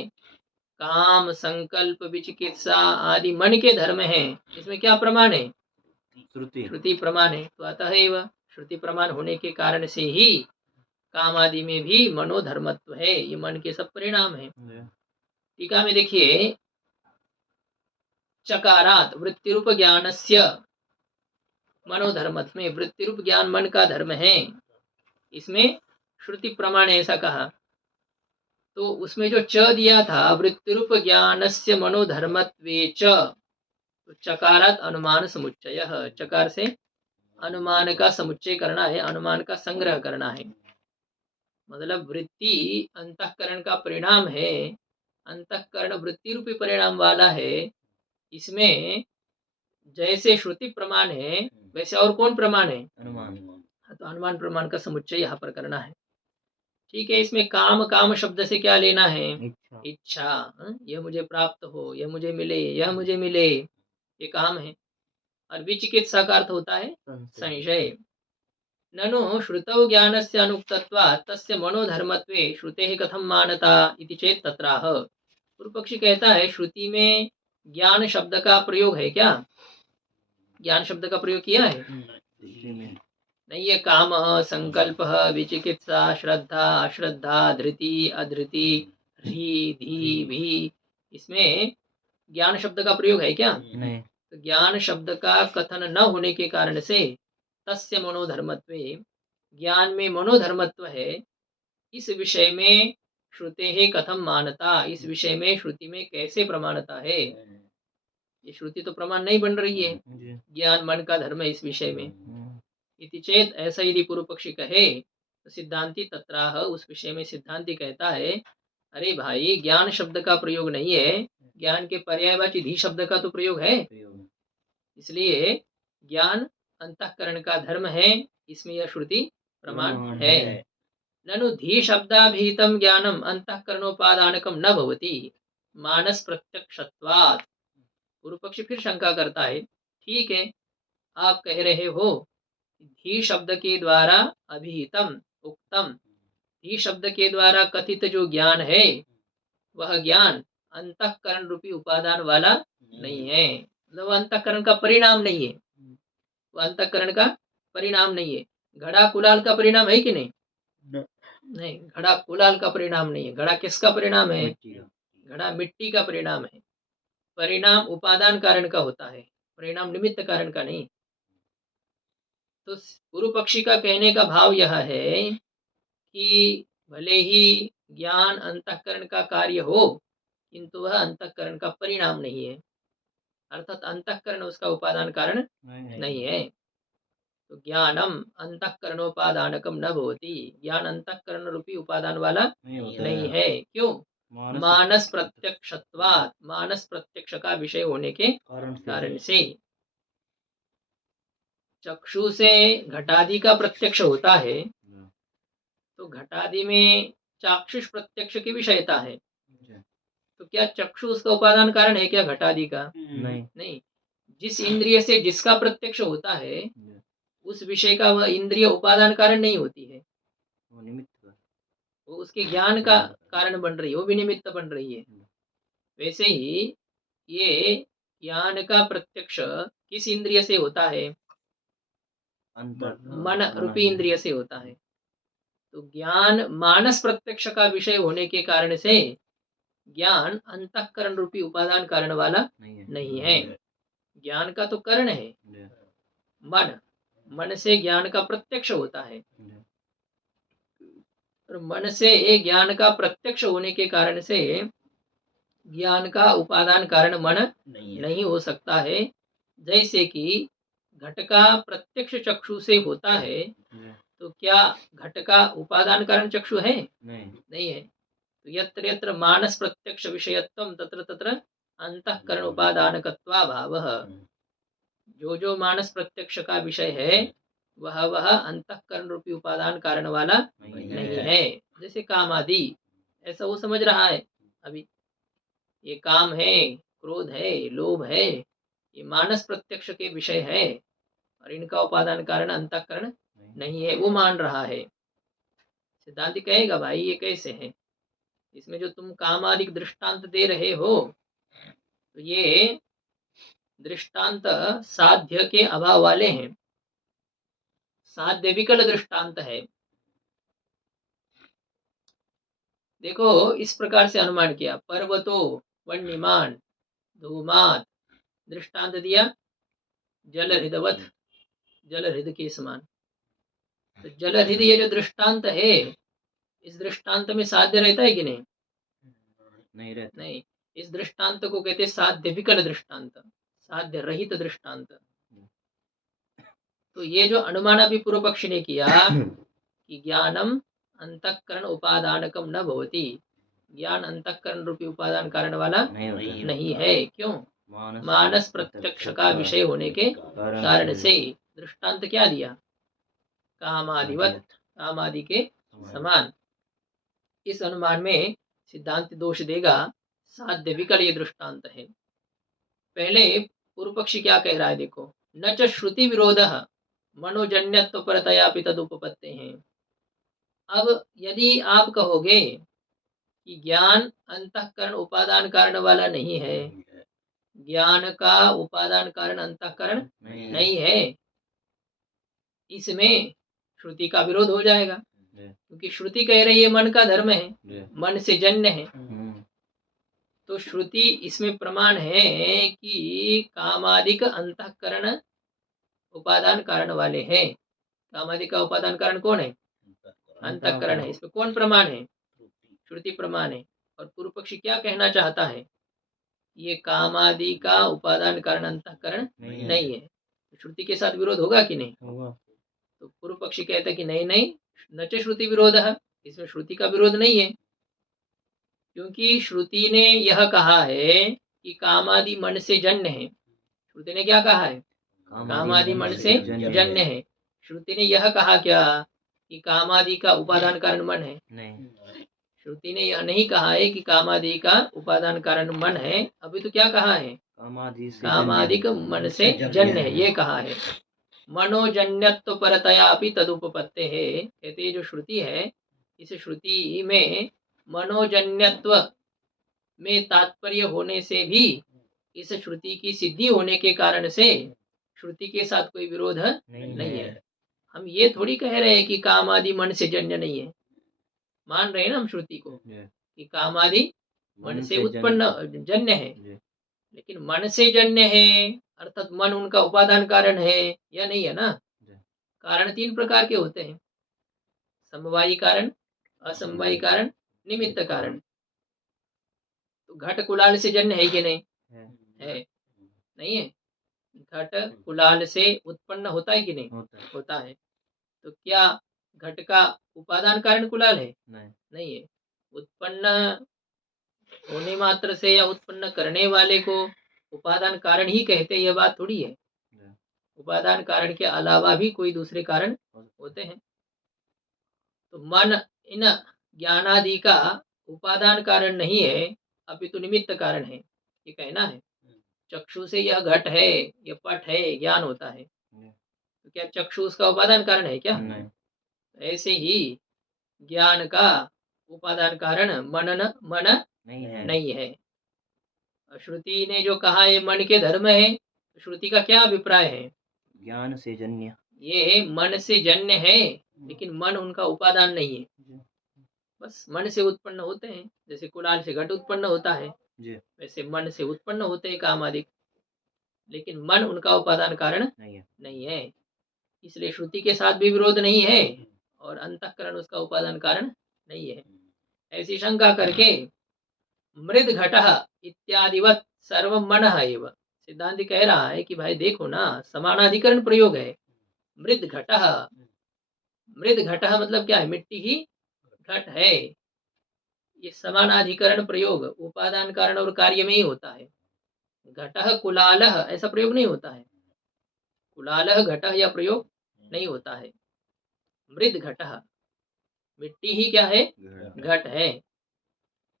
काम, संकल्प, विचिकित्सा आदि मन के धर्म है। इसमें क्या प्रमाण है? श्रुति प्रमाण है। तो अतः एव, श्रुति प्रमाण होने के कारण से ही काम आदि में भी मनोधर्मत्व है, ये मन के सब परिणाम है। टीका में देखिए, चकारात वृत्ति रूप ज्ञानस्य मनोधर्मत्व में, वृत्ति रूप ज्ञान मन का धर्म है, इसमें श्रुति प्रमाण ऐसा कहा। तो उसमें जो च दिया था, वृत्ति रूप ज्ञानस्य मनोधर्मत्वे च, तो चकारात अनुमान समुच्चय, चकार से अनुमान का समुच्चय करना है, अनुमान का संग्रह करना है। मतलब वृत्ति अंतःकरण का परिणाम है, अंतःकरण वृत्ति रूपी परिणाम वाला है। इसमें जैसे श्रुति प्रमाण है, वैसे और कौन प्रमाण है? अनुमान। तो अनुमान प्रमाण का समुच्चय यहाँ पर करना है। ठीक है। इसमें काम, काम शब्द से क्या लेना है? इच्छा। यह मुझे प्राप्त हो, यह मुझे मिले, यह मुझे मिले, ये काम है। और विचिकित्सा का अर्थ होता है संशय। ननु श्रुतौ ज्ञानस्य अनुक्तत्वात् तस्य मनोधर्मत्वे श्रुतेः कथं मानता इति चेत् तत्राह। पूर्व पक्षी कहता है, श्रुति में ज्ञान शब्द का प्रयोग है क्या? ज्ञान शब्द का प्रयोग किया है? नहीं है। काम, संकल्प, विचिकित्सा, श्रद्धा, अश्रद्धा, धृति, अधृति, धी, धी, भी, इसमें ज्ञान शब्द का प्रयोग है क्या? नहीं। तो ज्ञान शब्द का कथन न होने के कारण से तस्य मनोधर्मत्वे, ज्ञान में मनोधर्मत्व है, इस विषय में श्रुतेः कथम मानता, इस विषय में श्रुति में कैसे प्रमाणता है? ये श्रुति तो प्रमाण नहीं बन रही है, ज्ञान मन का धर्म है इस विषय में। इति चेत, ऐसा यदि पूर्व पक्षी कहे तो सिद्धांति तत्राह, उस विषय में सिद्धांति कहता है, अरे भाई, ज्ञान शब्द का प्रयोग नहीं है, ज्ञान के पर्यायवाची धी शब्द का तो प्रयोग है। इसलिए ज्ञान अंतःकरण का धर्म है, इसमें यह श्रुति प्रमाण है। ननु धी शब्दाभिहितं ज्ञानम अंतःकरणोपादानकम न भवति मानस प्रत्यक्षत्वात्। पूर्व पक्षी फिर शंका करता है, ठीक है, आप कह रहे हो धी शब्द के द्वारा अभिहितम, उक्तम, धी शब्द के द्वारा कथित जो ज्ञान है, वह ज्ञान अंतःकरण रूपी उपादान वाला नहीं है, मतलब अंतःकरण का परिणाम नहीं है, वो अंतःकरण का परिणाम नहीं है। घड़ा कुलाल का परिणाम है कि नहीं? नहीं, घड़ा कुलाल का परिणाम नहीं है। घड़ा किसका परिणाम है? घड़ा मिट्टी का परिणाम है। परिणाम उपादान कारण का होता है, परिणाम निमित्त कारण का नहीं। तो पूर्व पक्षी का कहने का भाव यह है कि भले ही ज्ञान अंतःकरण का कार्य हो, किंतु वह अंतःकरण का परिणाम नहीं है, अर्थात अंतःकरण उसका उपादान कारण नहीं है। तो ज्ञानम अंतःकरणोपादानकम न भवति, ज्ञान अंतःकरण रूपी उपादान वाला नहीं है। क्यों? मानस प्रत्यक्षत्वात्, मानस प्रत्यक्ष का विषय होने के कारण से। चक्षु से घटादि का प्रत्यक्ष होता है, तो घटादि में चाक्षुष प्रत्यक्ष की विषयता है, तो क्या चक्षु उसका उपादान कारण है क्या घटादि का? नहीं। जिस इंद्रिय से जिसका प्रत्यक्ष होता है, उस विषय का वह इंद्रिय उपादान कारण नहीं होती है, वो उसके ज्ञान का कारण बन रही है, वो भी निमित्त बन रही है। वैसे ही ये ज्ञान का प्रत्यक्ष किस इंद्रिय से होता है? मन रूपी इंद्रिय से होता है। तो ज्ञान मानस प्रत्यक्ष का विषय होने के कारण से ज्ञान अंतःकरण रूपी उपादान कारण वाला नहीं है। ज्ञान का तो कारण है, मन से ज्ञान का प्रत्यक्ष होता है, और मन से ज्ञान का प्रत्यक्ष होने के कारण से ज्ञान का उपादान कारण मन नहीं हो सकता है। जैसे कि घट का प्रत्यक्ष चक्षु से होता है, तो क्या घट का उपादान कारण चक्षु है? नहीं है। तो यत्र यत्र मानस प्रत्यक्ष विषयत्वम तत्र तत्र अंतःकरण उपादानकत्वाभावः। जो मानस प्रत्यक्ष का विषय है वह अंतःकरण रूपी उपादान कारण वाला नहीं है। जैसे काम आदि, ऐसा वो समझ रहा है अभी, ये काम है, क्रोध है, लोभ है, ये मानस प्रत्यक्ष के विषय है और इनका उपादान कारण अंतःकरण नहीं है, वो मान रहा है। सिद्धांत कहेगा भाई ये कैसे है, इसमें जो तुम कामादिक दृष्टांत दे रहे हो तो ये दृष्टांत साध्य के अभाव वाले हैं, साध्य विकल दृष्टांत है। देखो इस प्रकार से अनुमान किया, पर्वतो वन्यमान धूमात, दृष्टांत दिया जल हृदवत, जल हृदय के समान। तो जल हृदय ये जो दृष्टांत है, इस दृष्टांत में साध्य रहता है कि नहीं? नहीं रहता। नहीं, इस दृष्टांत को कहते साध्य विकल दृष्टांत, साध्य रहित दृष्टांत। तो ये जो अनुमान अभी पूर्व पक्षी ने किया कि ज्ञानम अंतःकरण उपादानकम न भवति, ज्ञान अंतःकरण रूपी उपादान कारण वाला नहीं है। क्यों? मानस प्रत्यक्ष का विषय होने के कारण से। दृष्टांत क्या दिया? कामादिवत, कामादि के समान। इस अनुमान में सिद्धांत दोष देगा, साध्य विकल ये दृष्टांत है। पहले पूर्व पक्षी क्या कह रहा है देखो, न च श्रुति विरोधः मनोजन्यत्व परतयापि तदुपपत्ते हैं। अब यदि आप कहोगे कि ज्ञान अंतःकरण उपादान कारण वाला नहीं है, ज्ञान का उपादान कारण अंतःकरण नहीं है, इसमें श्रुति का विरोध हो जाएगा, क्योंकि श्रुति कह रही है मन का धर्म है, मन से जन्य है। तो श्रुति इसमें प्रमाण है कि कामादिक अंतःकरण उपादान कारण वाले हैं। कामादि का उपादान कारण कौन है? अंतःकरण है। इसमें कौन प्रमाण है? श्रुति प्रमाण है। और पूर्व पक्षी क्या कहना चाहता है? ये कामादि का उपादान कारण अंतःकरण नहीं है। तो श्रुति के साथ विरोध होगा कि नहीं? तो पूर्व पक्षी कहता है कि नहीं, न च श्रुति विरोध है, इसमें श्रुति का विरोध नहीं है, क्योंकि श्रुति ने यह कहा है कि कामादि मन से जन्य है। श्रुति ने क्या कहा है? कामादि मन से जन्य है। श्रुति ने यह कहा क्या कि कामादि का उपादान कारण मन है? नहीं, श्रुति ने यह नहीं कहा है कि कामादि का उपादान कारण मन है। अभी तो क्या कहा है? कामादिक मन से जन्य है, ये कहा है। मनोजन्यत्व परतया अपि तदुपपत्ते है। कहते जो श्रुति है, इस श्रुति में मनोजन्यत्व में तात्पर्य होने से भी इस श्रुति की सिद्धि होने के कारण से श्रुति के साथ कोई विरोध नहीं है। हम ये थोड़ी कह रहे हैं कि काम आदि मन से जन्य नहीं है, मान रहे हैं ना हम श्रुति को कि काम आदि मन से उत्पन्न जन्य है, लेकिन मन से जन्य है अर्थात मन उनका उपादान कारण है या नहीं है ना? कारण तीन प्रकार के होते हैं, समवायी कारण, असमवायी कारण, निमित्त कारण। तो घट कुलाल से जन्य है कि नहीं? है नहीं है? घट कुलाल से उत्पन्न होता है कि नहीं? होता है। तो क्या घट का उपादान कारण कुलाल है? नहीं है। उत्पन्न होने मात्र से या उत्पन्न करने वाले को उपादान कारण ही कहते, यह बात थोड़ी है। उपादान कारण के अलावा भी कोई दूसरे कारण होते हैं। तो मन इन ज्ञानादि का उपादान कारण नहीं है, अपितु निमित्त कारण है, ये कहना है। चक्षु से यह घट है, यह पट है, ज्ञान होता है, तो क्या चक्षु उसका उपादान कारण है क्या? नहीं। ऐसे ही ज्ञान का उपादान कारण मन नहीं है। श्रुति ने जो कहा है मन के धर्म है, तो श्रुति का क्या अभिप्राय है? ज्ञान से जन्य, ये मन से जन्य है, लेकिन मन उनका उपादान नहीं है, बस मन से उत्पन्न होते हैं। जैसे कुलाल से घट उत्पन्न होता है, वैसे मन से उत्पन्न होते हैं कामादि। लेकिन मन उनका उपादान कारण नहीं है। नहीं है, इसलिए श्रुति के साथ भी विरोध नहीं है और अंतःकरण उसका उपादान कारण नहीं है। ऐसी शंका करके मृद घटः इत्यादिवत सर्वं मनः एव, सिद्धांत कह रहा है कि भाई देखो ना, समानाधिकरण प्रयोग है। मृद घटः, मृद घटः मतलब क्या है, मिट्टी ही घट है। ये समानाधिकरण प्रयोग उपादान कारण और कार्य में ही होता है। घटः कुलालः ऐसा प्रयोग नहीं होता है, कुलालः घटः या प्रयोग नहीं होता है। मृद घटः, मिट्टी ही क्या है, घट है।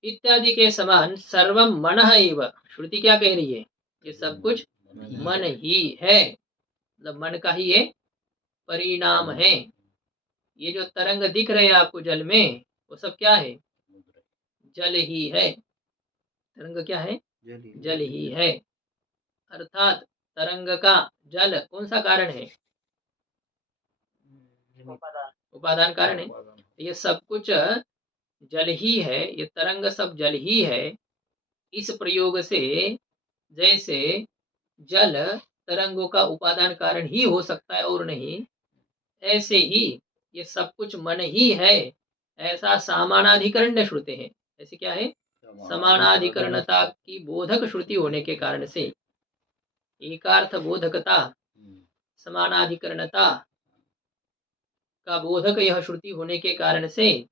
इत्यादि के समान सर्वम मनः एव, श्रुति क्या कह रही है, ये सब कुछ मन ही है, मतलब मन का ही ये परिणाम है। ये जो तरंग दिख रहे हैं आपको जल में, वो सब क्या है, जल ही है। तरंग क्या है, जल ही है। अर्थात तरंग का जल कौन सा कारण है, उपादान कारण है। ये सब कुछ जल ही है, ये तरंग सब जल ही है। इस प्रयोग से जैसे जल तरंगों का उपादान कारण ही हो सकता है और नहीं, ऐसे ही ये सब कुछ मन ही है, ऐसा समानाधिकरण श्रुति है। ऐसे क्या है, समानाधिकरणता की बोधक श्रुति होने के कारण से, एकार्थ बोधकता समानाधिकरणता का बोधक यह श्रुति होने के कारण से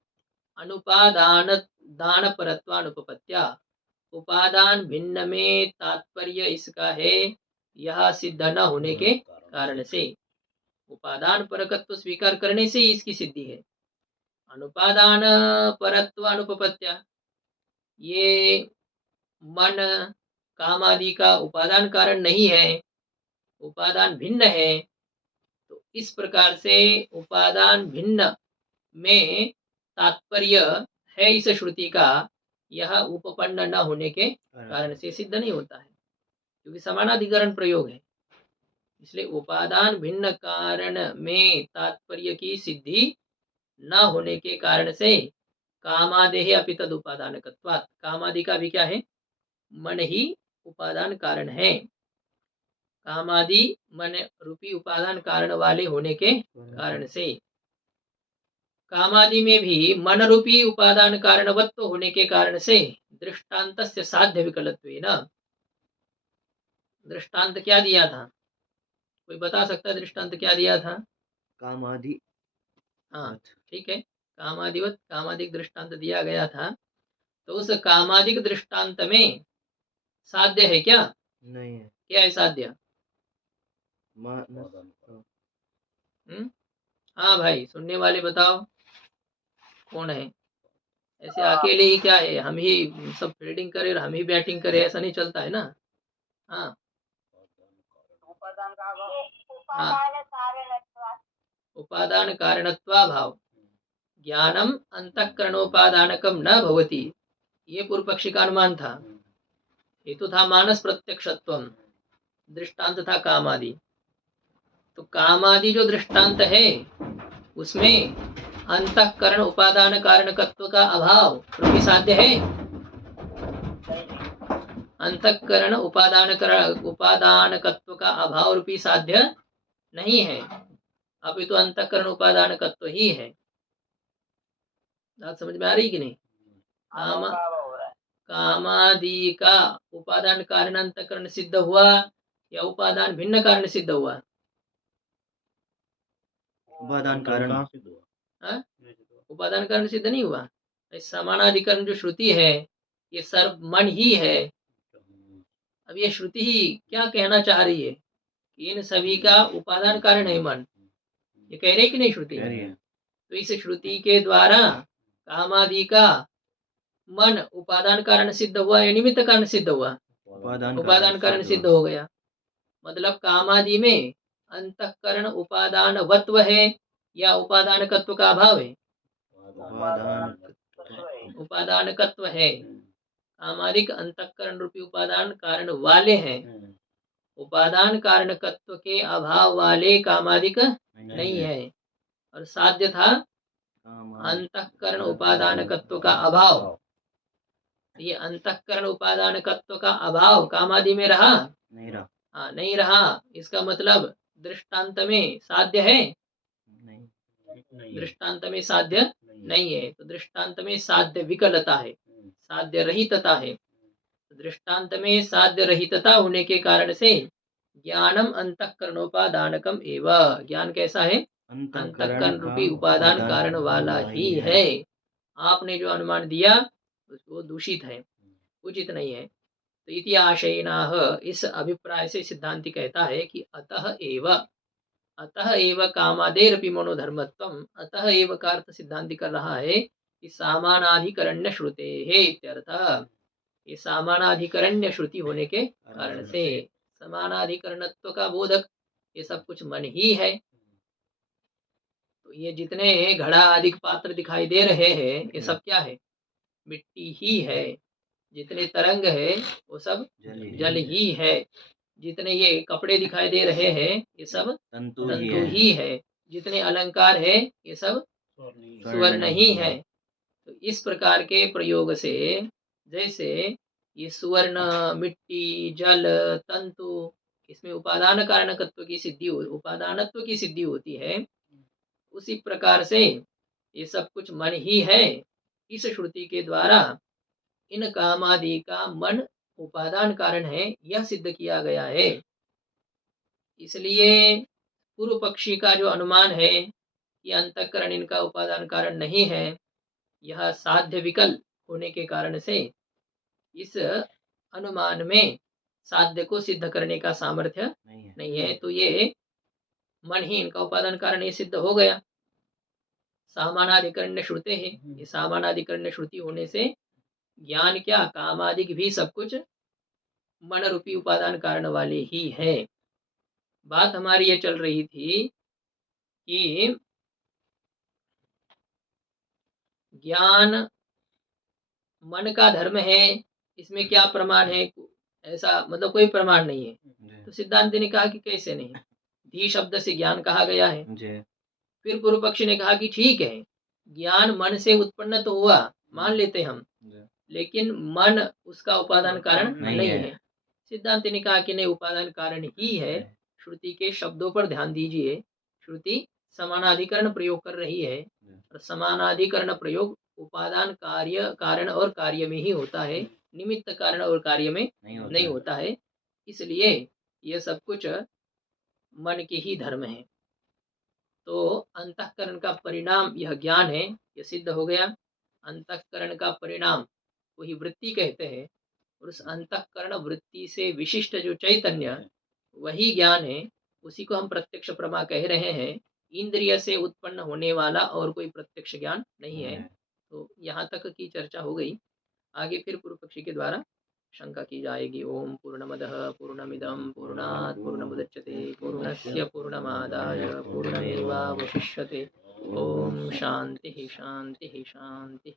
अनुपादान दान परत्वानुपपत्या, उपादान भिन्न में तात्पर्य इसका है, यह सिद्ध न होने के कारण से, उपादान परकत्व स्वीकार करने से इसकी सिद्धि है। अनुपादान परत्व अनुपपत्या, ये मन काम आदि का उपादान कारण नहीं है, उपादान भिन्न है, तो इस प्रकार से उपादान भिन्न में तात्पर्य है इस श्रुति का, यह उपपन्न न होने के कारण से सिद्ध नहीं होता है, क्योंकि समानाधिकरण प्रयोग है। इसलिए उपादान भिन्न कारण में तात्पर्य की सिद्धि न होने के कारण से कामादेह अपि तद उपादानकत्वात्, कामादि का भी क्या है, मन ही उपादान कारण है। कामादि मन रूपी उपादान कारण वाले होने के कारण से, कामादि में भी मन रूपी उपादान कारणवत्व होने के कारण से दृष्टांतस्य साध्य विकलत्वेन, दृष्टांत क्या दिया था, कोई बता सकता है दृष्टांत क्या दिया था, कामादि, हाँ ठीक है, कामादिवत कामादिक दृष्टांत दिया गया था। तो उस कामादिक दृष्टांत में साध्य है क्या, नहीं है। क्या है साध्य, हाँ भाई सुनने वाले बताओ कौन है। ऐसे अकेले ही क्या है, हम ही सब फील्डिंग करें और हम ही बैटिंग करें, ऐसा नहीं चलता है ना। हाँ उपादान कारणत्वा भाव ज्ञानम अंतःकरणोपादानकम न भवति, ये पूर्व पक्षी का अनुमान था। हेतु था मानस प्रत्यक्षत्वम, दृष्टांत था कामादि। तो कामादि जो दृष्टांत है उसमें अंतःकरण उपादान कारणकत्व का अभाव रूपी साध्य है, अंतःकरण उपादानकत्व का अभाव रूपी साध्य नहीं है, अभी तो अंतःकरण उपादानकत्व ही है। बात समझ में आ रही कि नहीं, कामादि का उपादान कारण अंतःकरण सिद्ध हुआ या उपादान भिन्न कारण सिद्ध हुआ, उपादान कारण, उपादान कारण सिद्ध नहीं हुआ। समानाधिकरण जो श्रुति है ये सर्व मन ही है। अब ये श्रुति ही क्या कहना चाह रही है कि इन सभी का उपादान कारण है मन, ये कह रही कि नहीं श्रुति। तो इस श्रुति के द्वारा कामादि का मन उपादान कारण सिद्ध हुआ या निमित्त कारण सिद्ध हुआ, उपादान कारण सिद्ध हो गया। मतलब कामादि में अंतःकरण उपादानवत्व है या उपादानकत्व का अभाव है, उपादानकत्व है। कामादिक अंतःकरण रूपी उपादान कारण वाले हैं, उपादान कारणकत्व के अभाव वाले कामादिक नहीं है। और साध्य था अंतःकरण उपादानकत्व का अभाव, ये अंतःकरण उपादानकत्व का अभाव कामादि में रहा, हाँ, नहीं रहा, इसका मतलब दृष्टांत में साध्य है, नहीं। दृष्टांत में साध्य नहीं है, तो दृष्टांत में साध्य विकलता है, साध्य रहितता है। दृष्टांत में साध्य रहितता होने के कारण से ज्ञानम अंतःकरणोपादानकम एव, ज्ञान कैसा है? अंतःकरण रूपी उपादान कारण वाला ही है। आपने जो अनुमान दिया वो दूषित है, उचित नहीं है। तो इति आशयनाह, इस अभिप्राय से सिद्धांति कहता है कि अतः एव कामादेरपि मनोधर्मत्वम, अतः एव का अर्थ सिद्धांति कर रहा है कि सामानाधिकरण्य श्रुते है इत्यर्थ। ये सामानाधिकरण्य श्रुति होने के कारण से, समानाधिकरणत्व का बोधक ये सब कुछ मन ही है। तो ये जितने घड़ा आदि पात्र दिखाई दे रहे हैं ये सब क्या है? मिट्टी ही है। जितने तरंग है वो सब जल ही है। जितने ये कपड़े दिखाई दे रहे हैं ये सब तंतु ही है। जितने अलंकार है ये सब स्वर्ण ही है। तो इस प्रकार के प्रयोग से, जैसे ये सुवर्ण, मिट्टी, जल, तंतु, इसमें उपादान कारणकत्व की सिद्धि, उपादानत्व की सिद्धि होती है, उसी प्रकार से ये सब कुछ मन ही है। इस श्रुति के द्वारा इन कामादि का मन उपादान कारण है, यह सिद्ध किया गया है। इसलिए पूर्व पक्षी का जो अनुमान है कि अंतःकरण इनका उपादान कारण नहीं है, यह साध्य विकल होने के कारण से इस अनुमान में साध्य को सिद्ध करने का सामर्थ्य नहीं है। तो ये मन ही इनका उपादान कारण ये सिद्ध हो गया। सामानाधिकरण्य श्रुते है, ये सामानाधिकरण्य श्रुति होने से ज्ञान क्या, कामादि भी सब कुछ मन रूपी उपादान कारण वाले ही है। बात हमारी ये चल रही थी कि ज्ञान मन का धर्म है, इसमें क्या प्रमाण है? ऐसा मतलब कोई प्रमाण नहीं है। तो सिद्धांत ने कहा कि कैसे नहीं, धी शब्द से ज्ञान कहा गया है। फिर पूर्व पक्षी ने कहा कि ठीक है, ज्ञान मन से उत्पन्न तो हुआ, मान लेते हम, लेकिन मन उसका उपादान कारण नहीं है। सिद्धांत ने कहा कि नहीं, उपादान कारण ही है। श्रुति के शब्दों पर ध्यान दीजिए। श्रुति समानाधिकरण प्रयोग कर रही है, और समानाधिकरण प्रयोग उपादान कार्य, कारण और कार्य में ही होता है, निमित्त कारण और कार्य में नहीं होता है। इसलिए यह सब कुछ मन के ही धर्म है। तो अंतःकरण का परिणाम यह ज्ञान है, यह सिद्ध हो गया। अंतःकरण का परिणाम वही वृत्ति कहते हैं, और उस अंतःकरण वृत्ति से विशिष्ट जो चैतन्य वही ज्ञान है, उसी को हम प्रत्यक्ष प्रमा कह रहे हैं। इंद्रिय से उत्पन्न होने वाला और कोई प्रत्यक्ष ज्ञान नहीं है। तो यहाँ तक की चर्चा हो गई। आगे फिर पूर्व पक्षी के द्वारा शंका की जाएगी। ओम पूर्णमदः पूर्णमिदं पूर्णात् पूर्णमुदच्यते पूर्णस्य पूर्णमादाय पूर्णमेवावशिष्यते। ओम शांति शांति शांति।